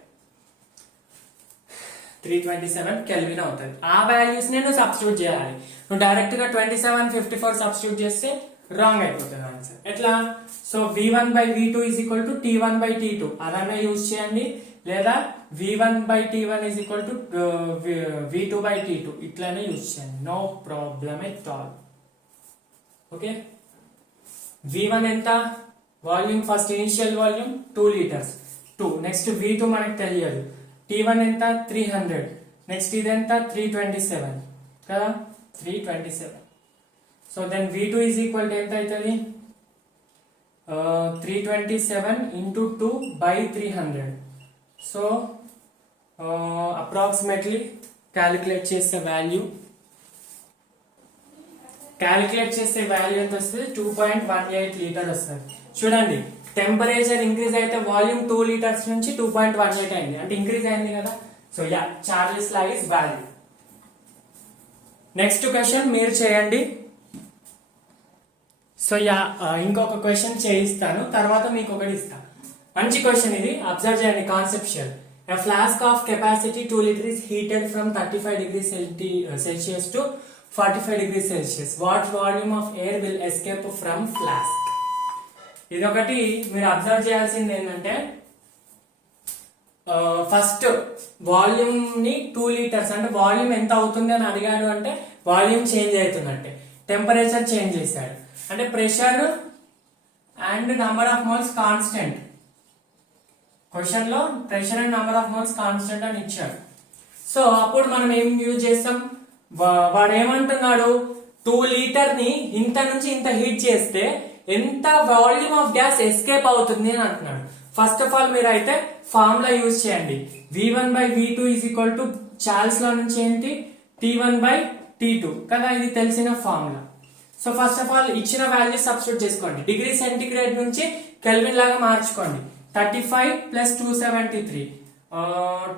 327 kelvin అవుతుంది. ఆ వాల్యూస్ నేను సబ్స్టిట్యూట్ చేయాలి. నువ్వు డైరెక్ట్ గా 27, 54 సబ్స్టిట్యూట్ చేస్తే రాంగ్ అయిపోతుంది ఆన్సర్. ఎట్లా, so V1/V2 is equal to T1/T2 అలానే యూజ్ చేయండి, లేదా V1/T1 is equal to V2/T2 ఇట్లానే యూజ్ చేయండి, no problem at all. Okay, V1 ఎంత, volume first initial volume 2 liters 2. Next V2 మనకు తెలియదు, T1 ఎంత 300, నెక్స్ట్ ఇదెంత 327 కదా, 327. So then V2 is equal to ఎంత అవుతుంది, 327 into 2/300. సో అప్రాక్సిమేట్లీ క్యాలిక్యులేట్ చేసే వాల్యూ ఎంత వస్తుంది, 2.18 లీటర్ వస్తుంది. చూడండి, టెంపరేచర్ ఇంక్రీజ్ అయితే వాల్యూమ్ 2 liters నుంచి 2.18 అయింది, అంటే ఇంక్రీజ్ అయింది కదా. So yeah, Charles law is value. Next question మీరు చేయండి. సో యా, ఇంకొక క్వశ్చన్ చేయిస్తాను, తర్వాత మీకు ఒకటి ఇస్తాను. మంచి క్వశ్చన్ ఇది, అబ్జర్వ్ చేయండి కాన్సెప్షియల్. A flask of capacity 2 liters is heated from 35 degrees Celsius to 45 degrees Celsius. What volume of air will escape from flask? ఇదొకటి మీరు అబ్జర్వ్ చేయాల్సింది ఏంటంటే, ఫస్ట్ వాల్యూమ్ ని 2 liters అంటే వాల్యూమ్ ఎంత అవుతుంది అని అడిగాడు, అంటే వాల్యూమ్ చేంజ్ అవుతుందంటే టెంపరేచర్ చేంజ్ చేశాడు, అంటే pressure and number of moles constant. Question లో pressure and number of moles constant అని ఇచ్చాడు. సో అప్పుడు మనం ఏం యూజ్ చేస్తాం, వాడు ఏమంటున్నాడు, 2 liters ని ఇంత నుంచి ఇంత హీట్ చేస్తే ఎంత వాల్యూమ్ ఆఫ్ గ్యాస్ ఎస్కేప్ అవుతుంది అని అంటున్నాడు. ఫస్ట్ ఆఫ్ ఆల్ మీరు అయితే ఫార్ములా యూజ్ చేయండి, V1/V2 is equal to Charles law నుంచి ఏంటి, T1/T2 కదా, ఇది తెలిసిన formula. So first of all ఇచ్చిన వాల్యూ సబ్స్టిట్యూట్ చేసుకోండి, డిగ్రీ సెంటిగ్రేడ్ నుంచి కెల్విన్ లాగా మార్చుకోండి. 35 + 273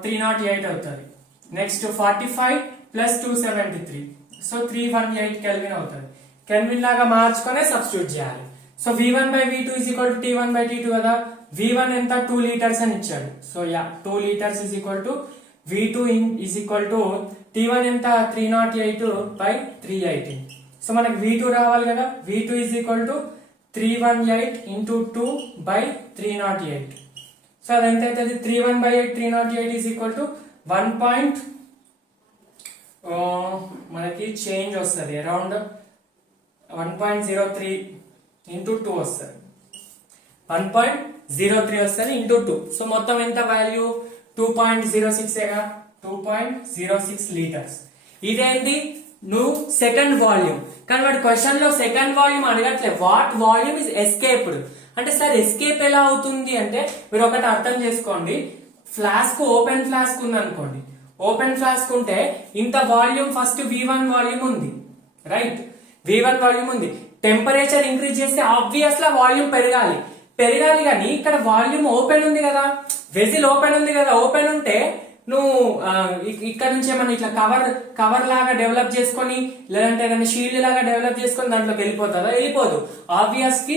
308 అవుతుంది. నెక్స్ట్ 45 + 273, సో 318 కెల్విన్ అవుతుంది. కెల్విన్ లాగా మార్చుకొని సబ్స్టిట్యూట్ చేయాలి. So V1/V2 is equal to T1/T2 కదా, V1 ఎంత 2 liters అని ఇచ్చాడు. So yeah, 2 liters is equal to V2 is equal to T1 ఎంత 308/318. సో మనకి V2 రావాలి కదా, V2 is equal to 318 into 2/308. So అది ఎంత అవుతుంది, 318 308 is equal to 1. మనకి చేంజ్ వస్తుంది, అరౌండ్ 1.03 into 2 వస్తుంది, 1.03 వస్తుంది into 2. సో మొత్తం ఎంత వాల్యూ 2.06 2.06 liters. ఇదేంటి నువ్వు సెకండ్ వాల్యూమ్, కానీ వాడు క్వశ్చన్ లో సెకండ్ వాల్యూమ్ అడగట్లేదు, వాట్ వాల్యూమ్ ఇస్ ఎస్కేప్డ్ అంటే. సార్ ఎస్కేప్ ఎలా అవుతుంది అంటే మీరు ఒకటి అర్థం చేసుకోండి, ఫ్లాస్క్ ఓపెన్ ఫ్లాస్క్ ఉంది అనుకోండి, ఓపెన్ ఫ్లాస్క్ ఉంటే ఇంత వాల్యూమ్ ఫస్ట్ V1 వాల్యూమ్ ఉంది, రైట్, V1 వాల్యూమ్ ఉంది. టెంపరేచర్ ఇంక్రీజ్ చేస్తే ఆబ్వియస్లీ వాల్యూమ్ పెరగాలి కానీ ఇక్కడ వాల్యూమ్ ఓపెన్ ఉంది కదా, వెజిల్ ఓపెన్ ఉంది కదా, ఓపెన్ ఉంటే నువ్వు ఇక్కడ నుంచి ఏమన్నా ఇట్లా కవర్ లాగా డెవలప్ చేసుకొని లేదంటే ఏదైనా షీల్డ్ లాగా డెవలప్ చేసుకొని దాంట్లోకి వెళ్ళిపోతుందా? వెళ్ళిపోదు. ఆబ్వియస్ కి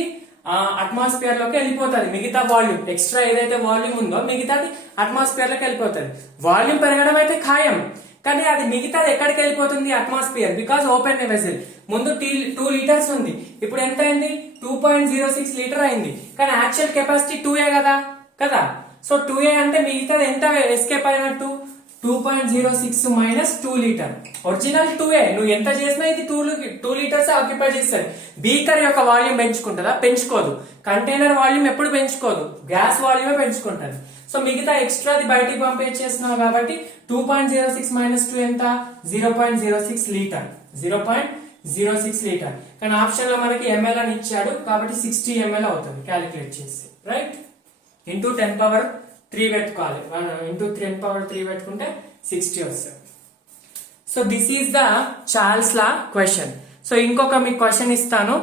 అట్మాస్ఫియర్ లోకి వెళ్ళిపోతుంది మిగతా వాల్యూమ్, ఎక్స్ట్రా ఏదైతే వాల్యూమ్ ఉందో మిగతాది అట్మాస్ఫియర్ లోకి వెళ్ళిపోతుంది. వాల్యూమ్ పెరగడం అయితే ఖాయం, కానీ అది మిగతాది ఎక్కడికి వెళ్ళిపోతుంది? Atmosphere, because open vessel. ముందు 2 లీటర్స్ ఉంది, ఇప్పుడు ఎంత అయింది? 2.06 లీటర్ అయింది, కానీ యాక్చువల్ కెపాసిటీ 2A కదా. సో 2A అంటే మిగతాది ఎంత ఎస్కేప్ అయినట్టు? 2.06 మైనస్ 2 లీటర్. ఒరిజినల్ 2A, నువ్వు ఎంత చేసినా ఇది 2 లీటర్స్ ఆక్యుపై చేస్తుంది. బీకర్ యొక్క వాల్యూమ్ పెంచుకుంటుందా? పెంచుకోదు. కంటైనర్ వాల్యూమ్ ఎప్పుడు పెంచుకోదు, గ్యాస్ వాల్యూమే పెంచుకుంటుంది. సో మిగతా ఎక్స్ట్రాది బయటికి పంపించేస్తున్నావు కాబట్టి 2.06 మైనస్ 2 ఎంత? 0.06 లీటర్, 0.06 లీటర్. కానీ ఆప్షన్ లో మనకి ml అని ఇచ్చాడు కాబట్టి 60 ml అవుతుంది క్యాలిక్యులేట్ చేసి, రైట్. ఇంటూ 10⁻³ పెట్టుకోవాలి, ఇంటూ 10⁻³ పెట్టుకుంటే 60 వస్తుంది. So this is the Charles law question. So ఇంకొక మీకు క్వశ్చన్ ఇస్తాను,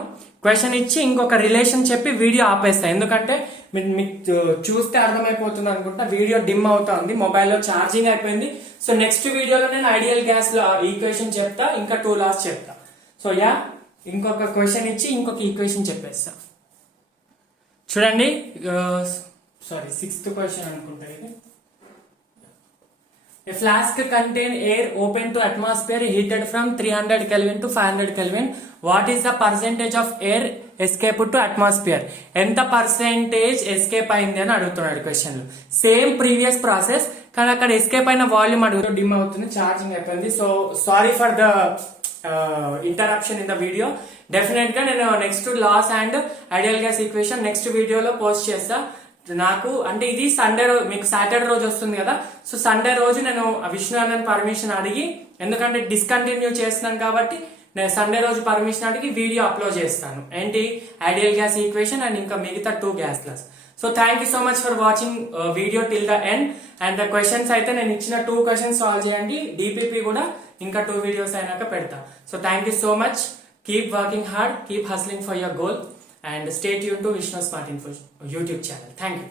క్వశ్చన్ ఇచ్చి ఇంకొక రిలేషన్ చెప్పి వీడియో ఆపేస్తా, ఎందుకంటే మీకు చూస్తే అర్థమైపోతుంది అనుకుంటా, వీడియో డిమ్ అవుతా ఉంది, మొబైల్లో ఛార్జింగ్ అయిపోయింది. సో నెక్స్ట్ వీడియోలో నేను ఐడియల్ గ్యాస్ లో ఈక్వేషన్ చెప్తా, ఇంకా 2 లాస్ చెప్తా. సో ఇంకొక క్వశ్చన్ ఇచ్చి ఇంకొక ఈక్వేషన్ చెప్పేస్తా. చూడండి, సారీ 6th క్వశ్చన్ అనుకుంటా ఇది. A flask contain air open to atmosphere heated from 300 Kelvin to 500 Kelvin. What is the percentage of air escaped to atmosphere? ఎంత పర్సెంటేజ్ ఎస్కేప్ అయింది అని అడుగుతున్నాడు క్వశ్చన్ లో. సేమ్ ప్రీవియస్ ప్రాసెస్, కానీ అక్కడ ఎస్కేప్ అయిన వాల్యూమ్ అడుగుతూ డిమ్ అవుతుంది, ఛార్జింగ్ అయిపోయింది. So sorry for the interruption in the video. Definite గా నేను next laws and ideal gas equation next వీడియోలో పోస్ట్ చేస్తా. నాకు అంటే ఇది సండే రోజు, మీకు సాటర్డే రోజు వస్తుంది కదా, సో సండే రోజు నేను విష్ణు అన్నని పర్మిషన్ అడిగి, ఎందుకంటే డిస్కంటిన్యూ చేస్తున్నాను కాబట్టి నేను సండే రోజు పర్మిషన్ అడిగి వీడియో అప్లోడ్ చేస్తాను. ఏంటి? ఐడియల్ గ్యాస్ ఈక్వేషన్ అండ్ ఇంకా మిగతా 2 gas laws. So thank you so much for watching video till the end. And the questions అయితే నేను ఇచ్చిన 2 క్వశ్చన్స్ సాల్వ్ చేయండి, డిపిపి కూడా ఇంకా 2 వీడియోస్ అయినాక పెడతా. So thank you so much, keep working hard, keep hustling for your goal, and stay tuned to Vishnu Smart Info YouTube channel. Thank you.